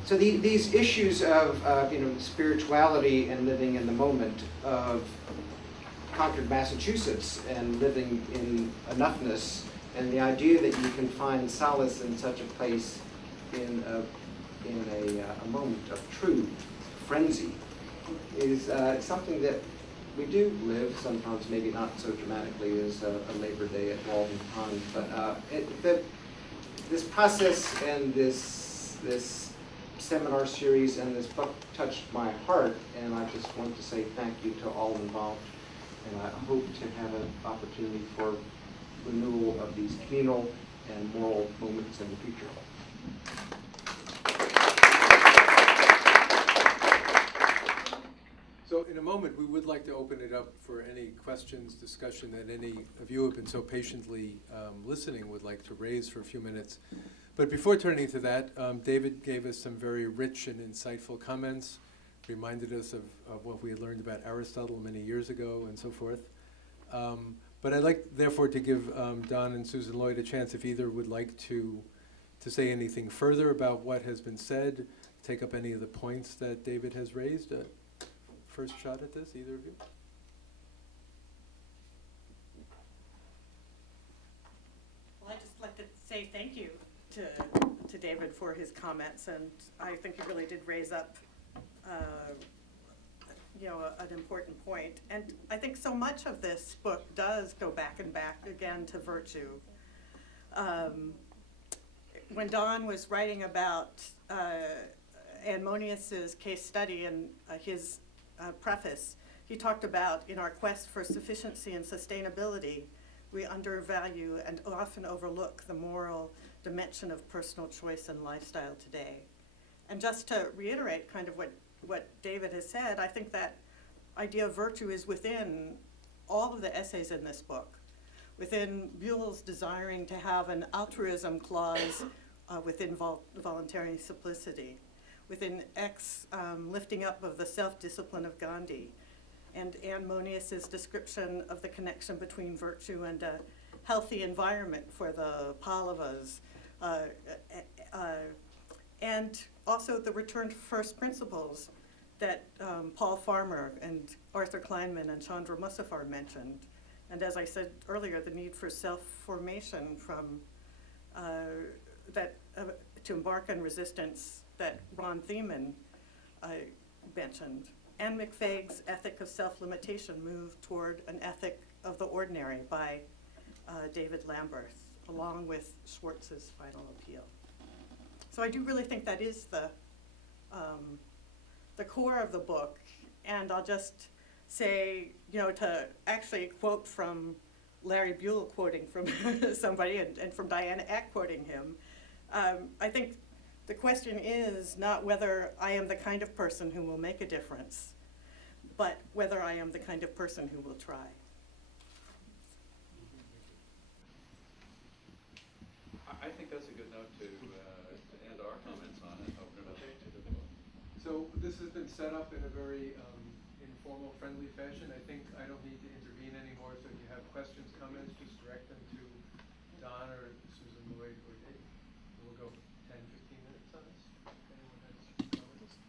So these issues of spirituality and living in the moment, of Concord, Massachusetts, and living in enoughness, and the idea that you can find solace in such a place in a moment of true frenzy is something that we do live, sometimes maybe not so dramatically as a Labor Day at Walden Pond, but this process and this seminar series and this book touched my heart, and I just want to say thank you to all involved, and I hope to have an opportunity for renewal of these communal and moral moments in the future. So in a moment, we would like to open it up for any questions, discussion that any of you have been so patiently listening would like to raise for a few minutes. But before turning to that, David gave us some very rich and insightful comments, reminded us of what we had learned about Aristotle many years ago and so forth. But I'd like, therefore, to give Don and Susan Lloyd a chance, if either would like to say anything further about what has been said, take up any of the points that David has raised. First shot at this, either of you? Well, I'd just like to say thank you to David for his comments, and I think he really did raise up an important point. And I think so much of this book does go back and back again to virtue. When Don was writing about Ammonius's case study in his preface, he talked about, in our quest for sufficiency and sustainability, we undervalue and often overlook the moral dimension of personal choice and lifestyle today. And just to reiterate kind of what David has said, I think that idea of virtue is within all of the essays in this book, within Buell's desiring to have an altruism clause within voluntary simplicity, within Eck's lifting up of the self-discipline of Gandhi, and Ammonius's description of the connection between virtue and a healthy environment for the Pallavas, and also the return to first principles that Paul Farmer and Arthur Kleinman and Chandra Muzaffar mentioned. And as I said earlier, the need for self-formation from to embark on resistance that Ron Thiemann mentioned. And McFaig's ethic of self-limitation moved toward an ethic of the ordinary by David Lamberth, along with Schwartz's final appeal. So I do really think that is the core of the book. And I'll just say, to actually quote from Larry Buell quoting from somebody and from Diana Eck quoting him, I think the question is not whether I am the kind of person who will make a difference, but whether I am the kind of person who will try. I think that's a good note to end our comments on and open it up to the book. So this has been set up in a very informal, friendly fashion. I think I don't need to intervene anymore, so if you have questions, comments, just direct them to Don or Susan Lloyd or Dave. We'll go 10, 15 minutes on this. If anyone has comments.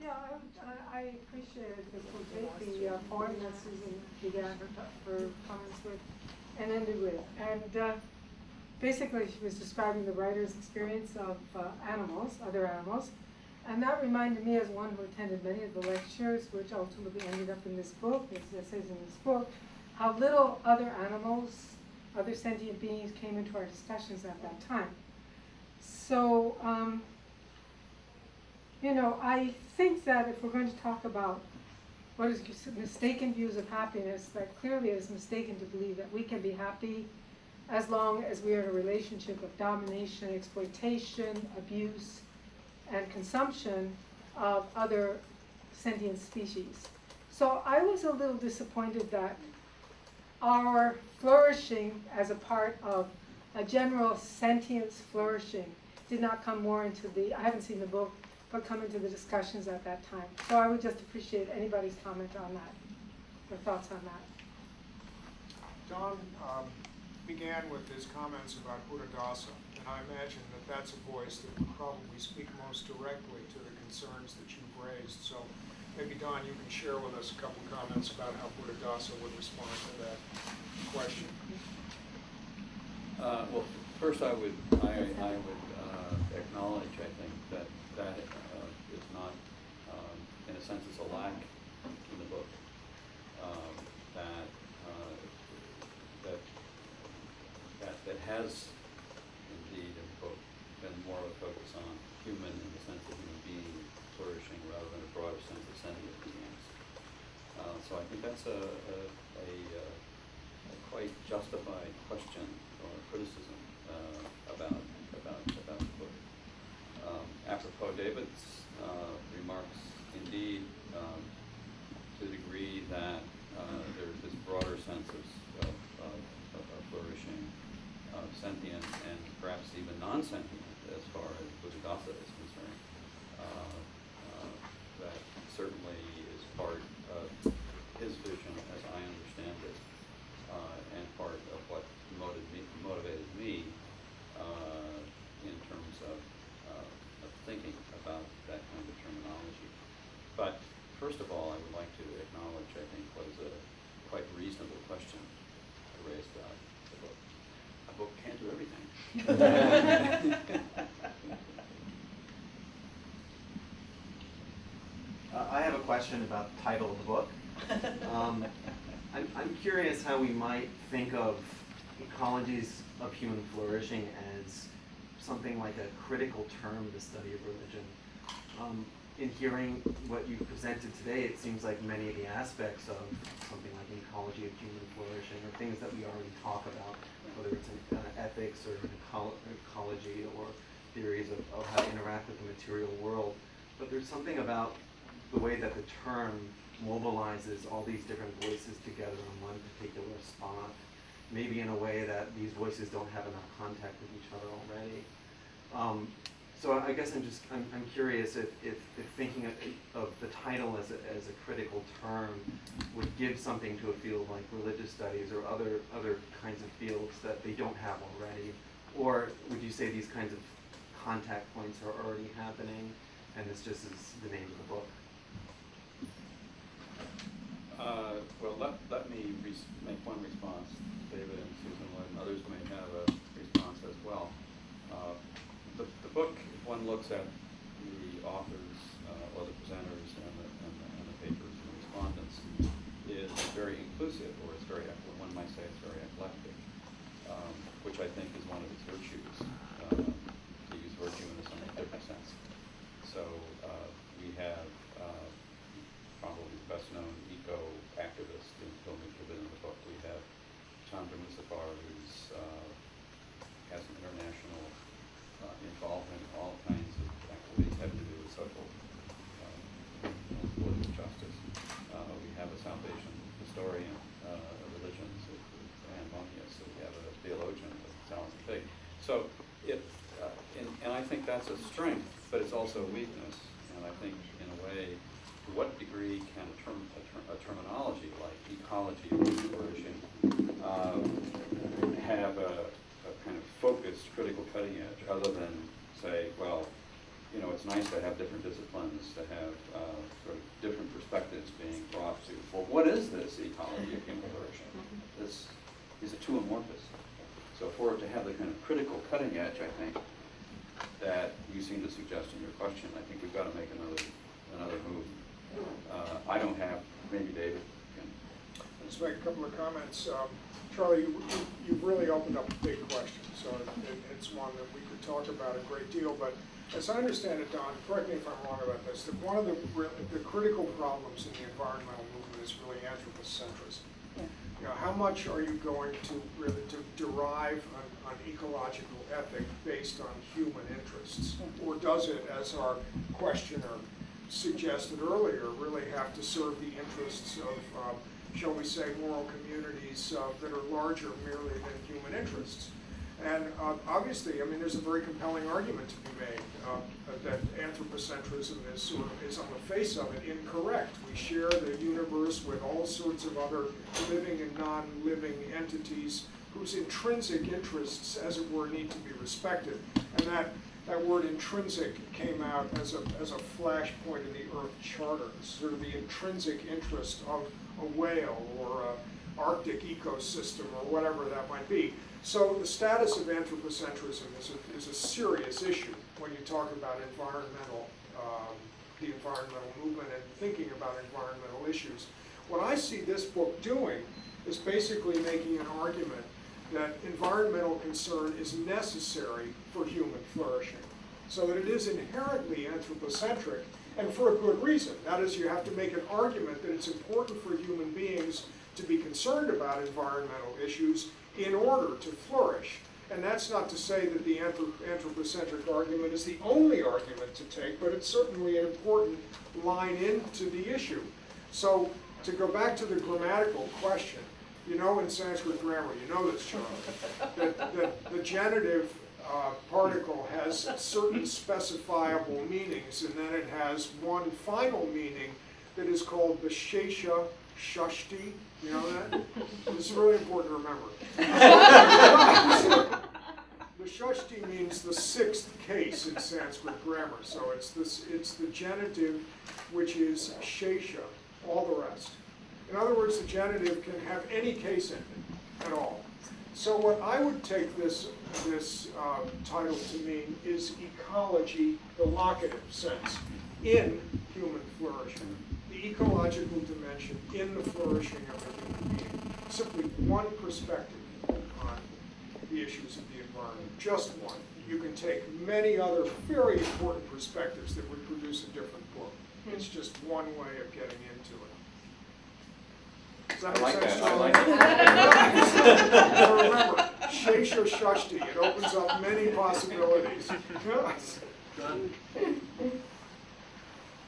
Yeah, I appreciated the poem that Susan began her comments with and ended with. And basically she was describing the writer's experience of animals, other animals. And that reminded me, as one who attended many of the lectures, which ultimately ended up in this book, as essays in this book, how little other animals, other sentient beings came into our discussions at that time. So, I think that if we're going to talk about what is mistaken views of happiness, that clearly is mistaken to believe that we can be happy as long as we are in a relationship of domination, exploitation, abuse, and consumption of other sentient species. So I was a little disappointed that our flourishing as a part of a general sentience flourishing did not come more into I haven't seen the book, but come into the discussions at that time. So I would just appreciate anybody's comment on that, or thoughts on that. Don began with his comments about Buddhadasa, and I imagine that that's a voice that would probably speak most directly to the concerns that you've raised. So maybe, Don, you can share with us a couple comments about how Buddhadasa would respond to that question. Well, first I would acknowledge, I think, that is not, in a sense, it's a lack in the book. That has indeed in the book been more of a focus on human in the sense of human being flourishing rather than a broader sense of sentient beings. So I think that's a quite justified question or criticism about the book. Apropos David's remarks, indeed, to the degree that there's this broader sense of flourishing, sentient and perhaps even non-sentient as far as Buddhadasa is concerned, that certainly is part of his vision as I understand it, and part of what motivated me in terms of thinking about that kind of terminology. But first of all, I would like to acknowledge, I think, what is a quite reasonable question raised about the book. A book can't do everything. I have a question about the title of the book. I'm curious how we might think of ecologies of human flourishing as something like a critical term, the study of religion. In hearing what you presented today, it seems like many of the aspects of something like an ecology of human flourishing are things that we already talk about, whether it's an ethics or an ecology or theories of how to interact with the material world. But there's something about the way that the term mobilizes all these different voices together in one particular spot, maybe in a way that these voices don't have enough contact with each other already. So I guess I'm curious if thinking of the title as a critical term would give something to a field like religious studies or other kinds of fields that they don't have already, or would you say these kinds of contact points are already happening, and this just is the name of the book? Well, let me make one response. David and Susan Lloyd and others may have a response as well. The book, if one looks at the authors or the presenters and the papers and the respondents, is very inclusive, or it's very, one might say it's very eclectic, which I think is one of its virtues, to use virtue in a somewhat different sense. So we have probably the best known eco-activist in the book. We have Chandra Musafar, who's has an international involvement in all kinds of activities having to do with social and political justice. We have a South Asian historian of religions, Anne Monius, so we have a theologian, Salomon Fig. So and I think that's a strength, but it's also a weakness. And I think, in a way, to what degree can a terminology like ecology of human flourishing have a kind of focused critical cutting edge, other than say, well, it's nice to have different disciplines, to have sort of different perspectives being brought to, well, what is this ecology of human flourishing? This is a too amorphous. So for it to have the kind of critical cutting edge, I think, that you seem to suggest in your question, I think we've got to make another move. I don't have, maybe David can. I'll just make a couple of comments. Charlie, you've really opened up a big question, so it's one that we could talk about a great deal, but as I understand it, Don, correct me if I'm wrong about this, that one of the critical problems in the environmental movement is really anthropocentrism. How much are you going to really derive an ecological ethic based on human interests? Or does it, as our questioner suggested earlier, really have to serve the interests of, shall we say, moral communities that are larger merely than human interests? And obviously, I mean, there's a very compelling argument to be made that anthropocentrism is on the face of it incorrect. We share the universe with all sorts of other living and non-living entities whose intrinsic interests, as it were, need to be respected. And that word intrinsic came out as a flashpoint in the Earth Charter, sort of the intrinsic interest of a whale or an Arctic ecosystem or whatever that might be. So the status of anthropocentrism is a serious issue when you talk about the environmental movement and thinking about environmental issues. What I see this book doing is basically making an argument that environmental concern is necessary for human flourishing, so that it is inherently anthropocentric, and for a good reason. That is, you have to make an argument that it's important for human beings to be concerned about environmental issues in order to flourish. And that's not to say that the anthropocentric argument is the only argument to take, but it's certainly an important line into the issue. So to go back to the grammatical question, you know in Sanskrit grammar, you know this, Charlie, that the genitive particle has certain specifiable meanings, and then it has one final meaning that is called Vishesha Shashti. You know that? It's really important to remember. The Shashti means the sixth case in Sanskrit grammar. So it's the genitive, which is Shesha, all the rest. In other words, the genitive can have any case in it at all. So what I would take this title to mean is ecology, the locative sense, in human flourishing. The ecological dimension in the flourishing of a human being. Simply one perspective on the issues of the environment, just one. You can take many other very important perspectives that would produce a different book. It's just one way of getting into it. Does that make sense? I like that. So remember, Shesha Shashti, it opens up many possibilities.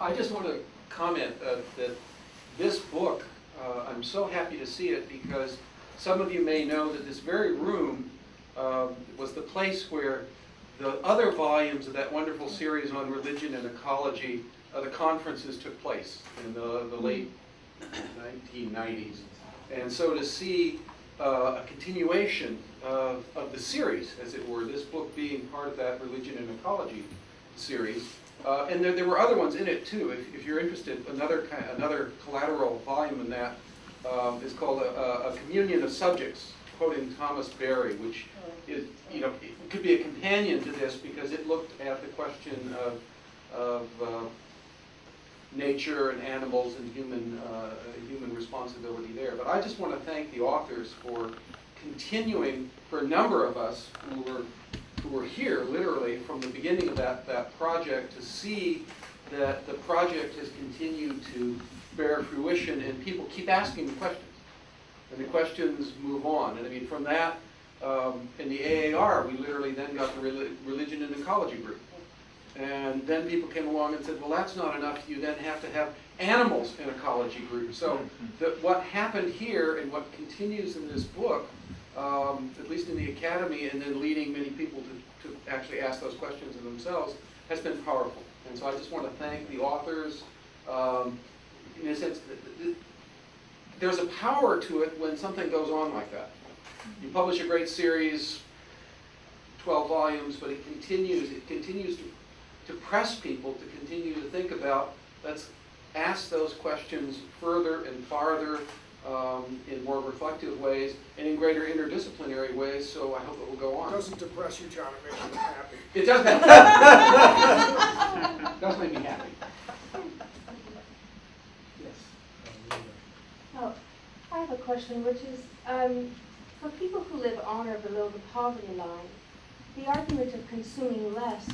I just want to comment that this book, I'm so happy to see it because some of you may know that this very room was the place where the other volumes of that wonderful series on religion and ecology, the conferences took place in the late 1990s. And so to see a continuation of the series, as it were, this book being part of that religion and ecology series, and there were other ones in it too. If you're interested, another collateral volume in that is called a Communion of Subjects, quoting Thomas Berry, which is, it could be a companion to this because it looked at the question of nature and animals and human responsibility there. But I just want to thank the authors for continuing, for a number of us who were here literally from the beginning of that project, to see that the project has continued to bear fruition and people keep asking the questions. And the questions move on. And I mean, from that, in the AAR, we literally then got the religion and ecology group. And then people came along and said, well, that's not enough. You then have to have animals in ecology groups. So what happened here and what continues in this book, at least in the academy, and then leading many people to actually ask those questions of themselves, has been powerful. And so I just want to thank the authors. In a sense, there's a power to it when something goes on like that. You publish a great series, 12 volumes, but it continues to press people to continue to think about, let's ask those questions further and farther in more reflective ways and in greater interdisciplinary ways, so I hope it will go on. It doesn't depress you, John, it makes you happy. It does make it does make me happy. Yes. Oh, I have a question, which is, for people who live on or below the poverty line, the argument of consuming less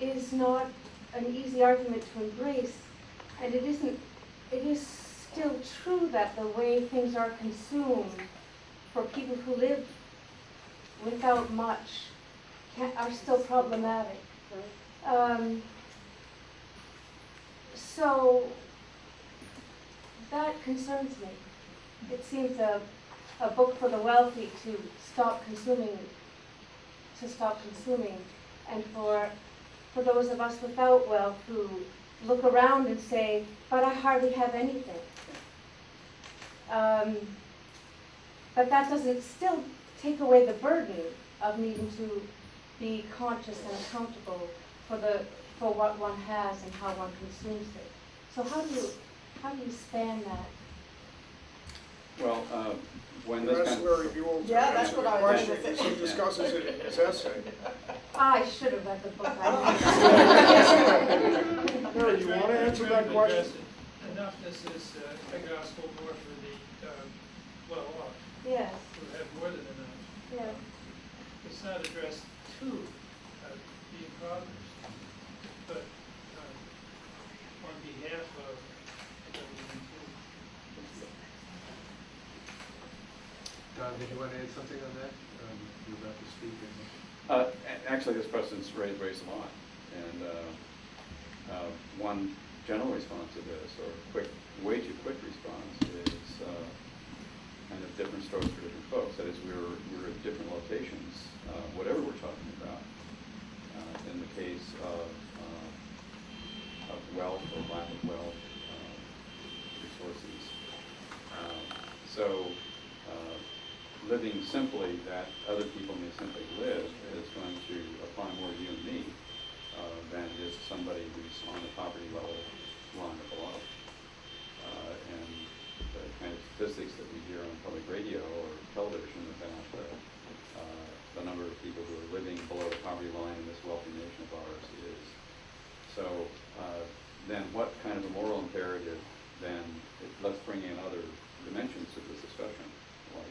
is not an easy argument to embrace, and it is still true that the way things are consumed for people who live without much are still problematic. So that concerns me. It seems a a book for the wealthy to stop consuming, and for those of us without wealth who look around and say, but I hardly have anything. But that doesn't still take away the burden of needing to be conscious and accountable for what one has and how one consumes it. So how do you span that? Well, when The this rest kind Larry of, Buell to Yeah, that's answer what the I was question, gonna because he discusses it in his essay. I should have read the book. Larry, you want to answer that question? Enoughness is a gospel more for the well-off, Yes, who have more than enough. yes. It's not addressed to the impoverished, but on behalf of everyone too. Don, did you want to add something on that? You were about to speak. actually, this question's raised a lot, and one general response to this, or way too quick response, is kind of different strokes for different folks. That is, we're at different locations, whatever we're talking about. In the case of wealth or lack of wealth, resources. Living simply that other people may simply live is going to apply more to you and me than is somebody who's on the poverty level line or below. And the kind of statistics that we hear on public radio or television about the number of people who are living below the poverty line in this wealthy nation of ours is. So then what kind of a moral imperative then, let's bring in other dimensions to this discussion, like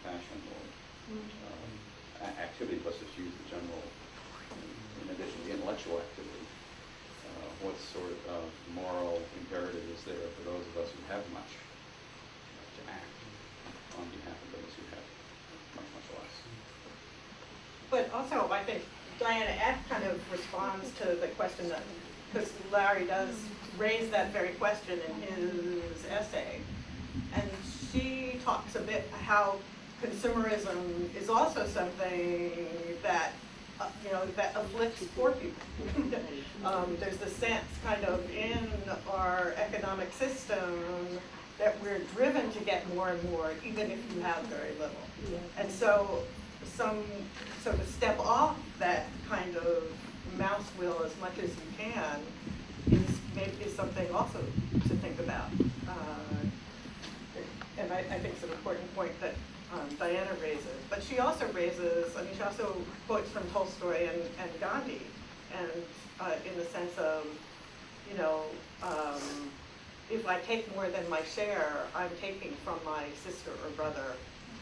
compassion or activity. Let's just use the general, in addition to the intellectual activity. What sort of moral imperative is there for those of us who have much to act on behalf of those who have much, much less? But also, I think Diana F. kind of responds to the question that, because Larry does raise that very question in his essay. And she talks a bit how consumerism is also something that, that afflicts poor people. There's the sense kind of in our economic system that we're driven to get more and more, even if you have very little. And so to step off that kind of mouse wheel as much as you can is something also to think about. And I think it's an important point that Diana raises. But she also raises, she also quotes from Tolstoy and Gandhi, and in the sense of, if I take more than my share, I'm taking from my sister or brother,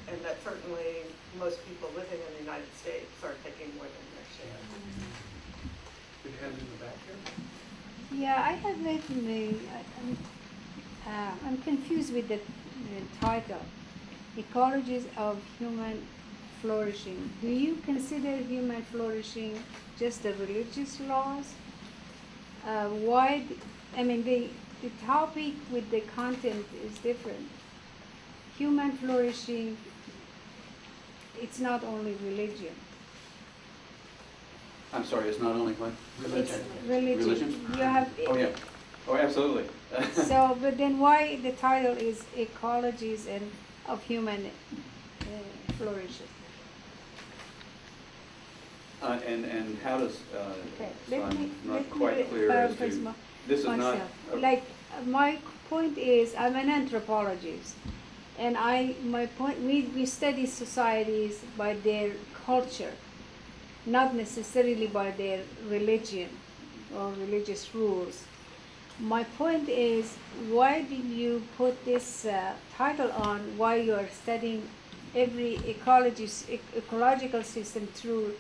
and that certainly most people living in the United States are taking more than their share. Did you have it in the back here? Yeah, I have written I'm confused with the title, Ecologies of Human Flourishing. Do you consider human flourishing just the religious laws? The topic with the content is different. Human flourishing, it's not only religion. I'm sorry, it's not only what? It's religion. You have, Oh, yeah. Oh, absolutely. so, but then why the title is Ecologies of Human Flourishing? And how does, Okay, so I'm not let quite me clear as paraphrase to, this is not. myself. My point is, I'm an anthropologist, and we study societies by their culture, not necessarily by their religion or religious rules. My point is, why did you put this title on, why you are studying every ecological system through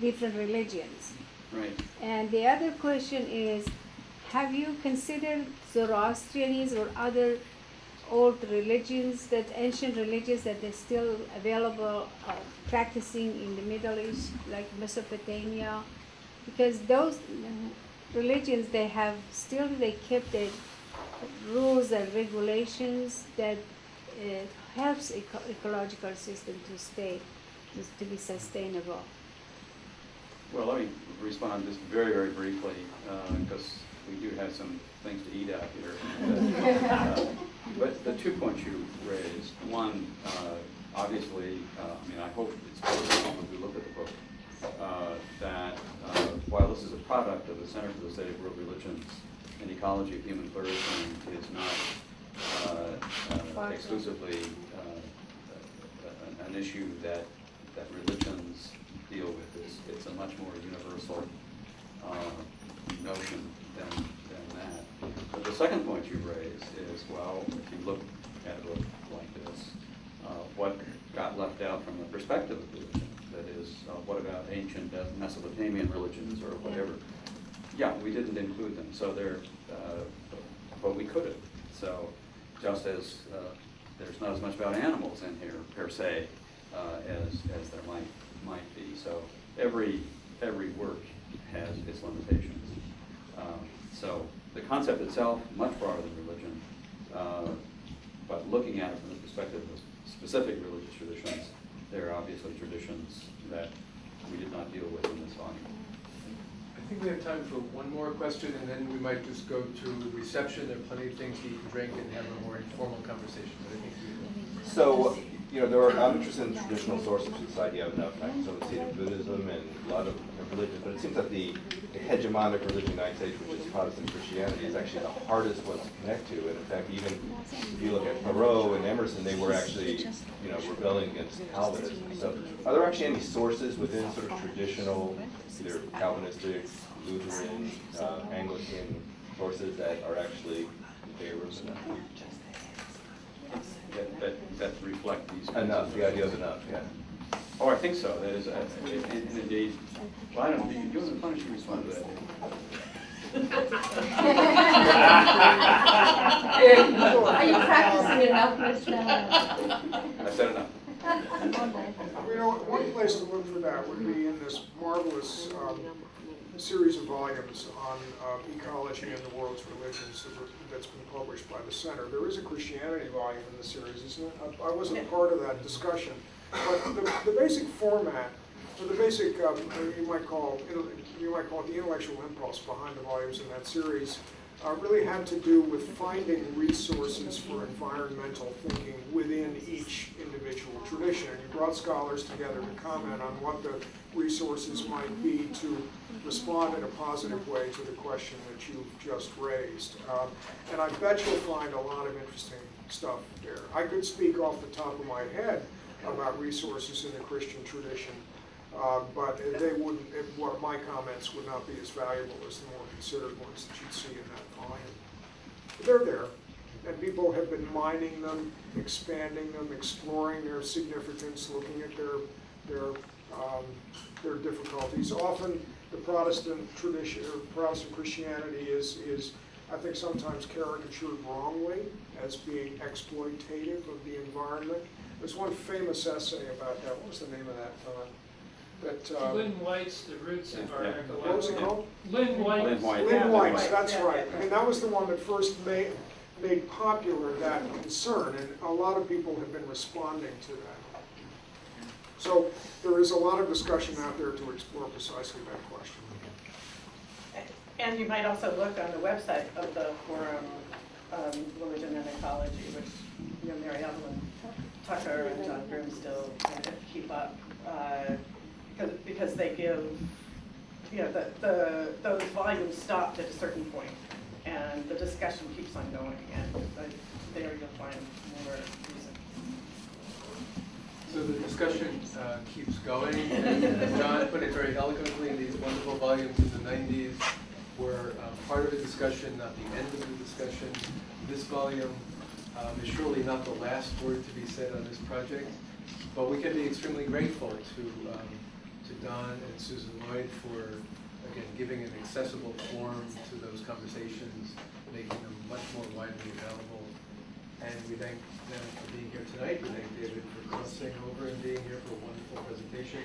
different religions? Right. And the other question is, have you considered Zoroastrianism or other old religions, ancient religions that are still available, practicing in the Middle East, like Mesopotamia? Because those religions, they kept the rules and regulations that helps ecological system to stay, to be sustainable. Well, let me respond just very, very briefly, because we do have some things to eat out here. But the 2 points you raised, one, obviously, I mean, I hope it's clear when we look at the book, that while this is a product of the Center for the Study of World Religions, an ecology of human flourishing is not exclusively an issue that religions deal with. It's a much more universal notion than that. But the second point you raised is, well, if you look at a book like this, what got left out from the perspective of religion? That is, what about ancient Mesopotamian religions or whatever? Yeah, we didn't include them, so but we could have. So just as there's not as much about animals in here per se as there might be. So every work has its limitations. So the concept itself, much broader than religion, but looking at it from the perspective of specific religious traditions, there are obviously traditions that we did not deal with in this volume. I think we have time for one more question, and then we might just go to reception. There are plenty of things to eat and drink and have a more informal conversation. But I think we will. So, I'm interested in traditional sources of society. I have enough. I can sort of see it in Buddhism and a lot of religions, but it seems that the hegemonic religion in the United States, which is Protestant Christianity, is actually the hardest one to connect to. And in fact, even if you look at Thoreau and Emerson, they were actually, rebelling against Calvinism. So, are there actually any sources within sort of traditional, either Calvinistic, Lutheran, Anglican sources that are actually in favor of that? That reflect these Enough, the idea of enough, yeah. Oh, I think so. That is, and indeed, well, I don't know, you and Punch should respond to that. Are you practicing enough, Miss Mellon? I said enough. One place to look for that would be in this marvelous series of volumes on ecology and the world's religions that's been published by the Center. There is a Christianity volume in the series, isn't it? I wasn't part of that discussion, but the basic format, or the basic, you might call it the intellectual impulse behind the volumes in that series, really had to do with finding resources for environmental thinking within each individual tradition. And you brought scholars together to comment on what the resources might be to respond in a positive way to the question that you've just raised. And I bet you'll find a lot of interesting stuff there. I could speak off the top of my head about resources in the Christian tradition, but they wouldn't, what my comments would not be as valuable as the more considered ones that you'd see in that volume. But they're there, and people have been mining them, expanding them, exploring their significance, looking at their difficulties. Often the Protestant tradition, or Protestant Christianity is I think sometimes caricatured wrongly as being exploitative of the environment. There's one famous essay about that. What was the name of that? Lynn White's The Roots of Our Ecology. What was it called? Lynn White. Lynn White's, that's right. I mean, that was the one that first made popular that concern, and a lot of people have been responding to that. So there is a lot of discussion out there to explore precisely that question. And you might also look on the website of the Forum Religion and Ecology, which Mary Evelyn Tucker and John Broom still kind of keep up, because they give, those volumes stopped at a certain point, and the discussion keeps on going, and there you'll find more reason. So the discussion keeps going, and John put it very eloquently. These wonderful volumes in the 90s were part of the discussion, not the end of the discussion. This volume is surely not the last word to be said on this project, but we can be extremely grateful to Don and Susan Lloyd for, again, giving an accessible forum to those conversations, making them much more widely available. And we thank them for being here tonight. We thank David for crossing over and being here for a wonderful presentation.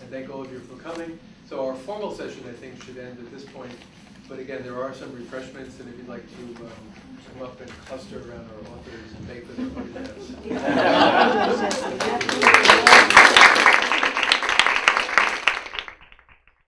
And thank all of you for coming. So our formal session, I think, should end at this point. But again, there are some refreshments, and if you'd like to come up and cluster around our authors and pay for their photographs.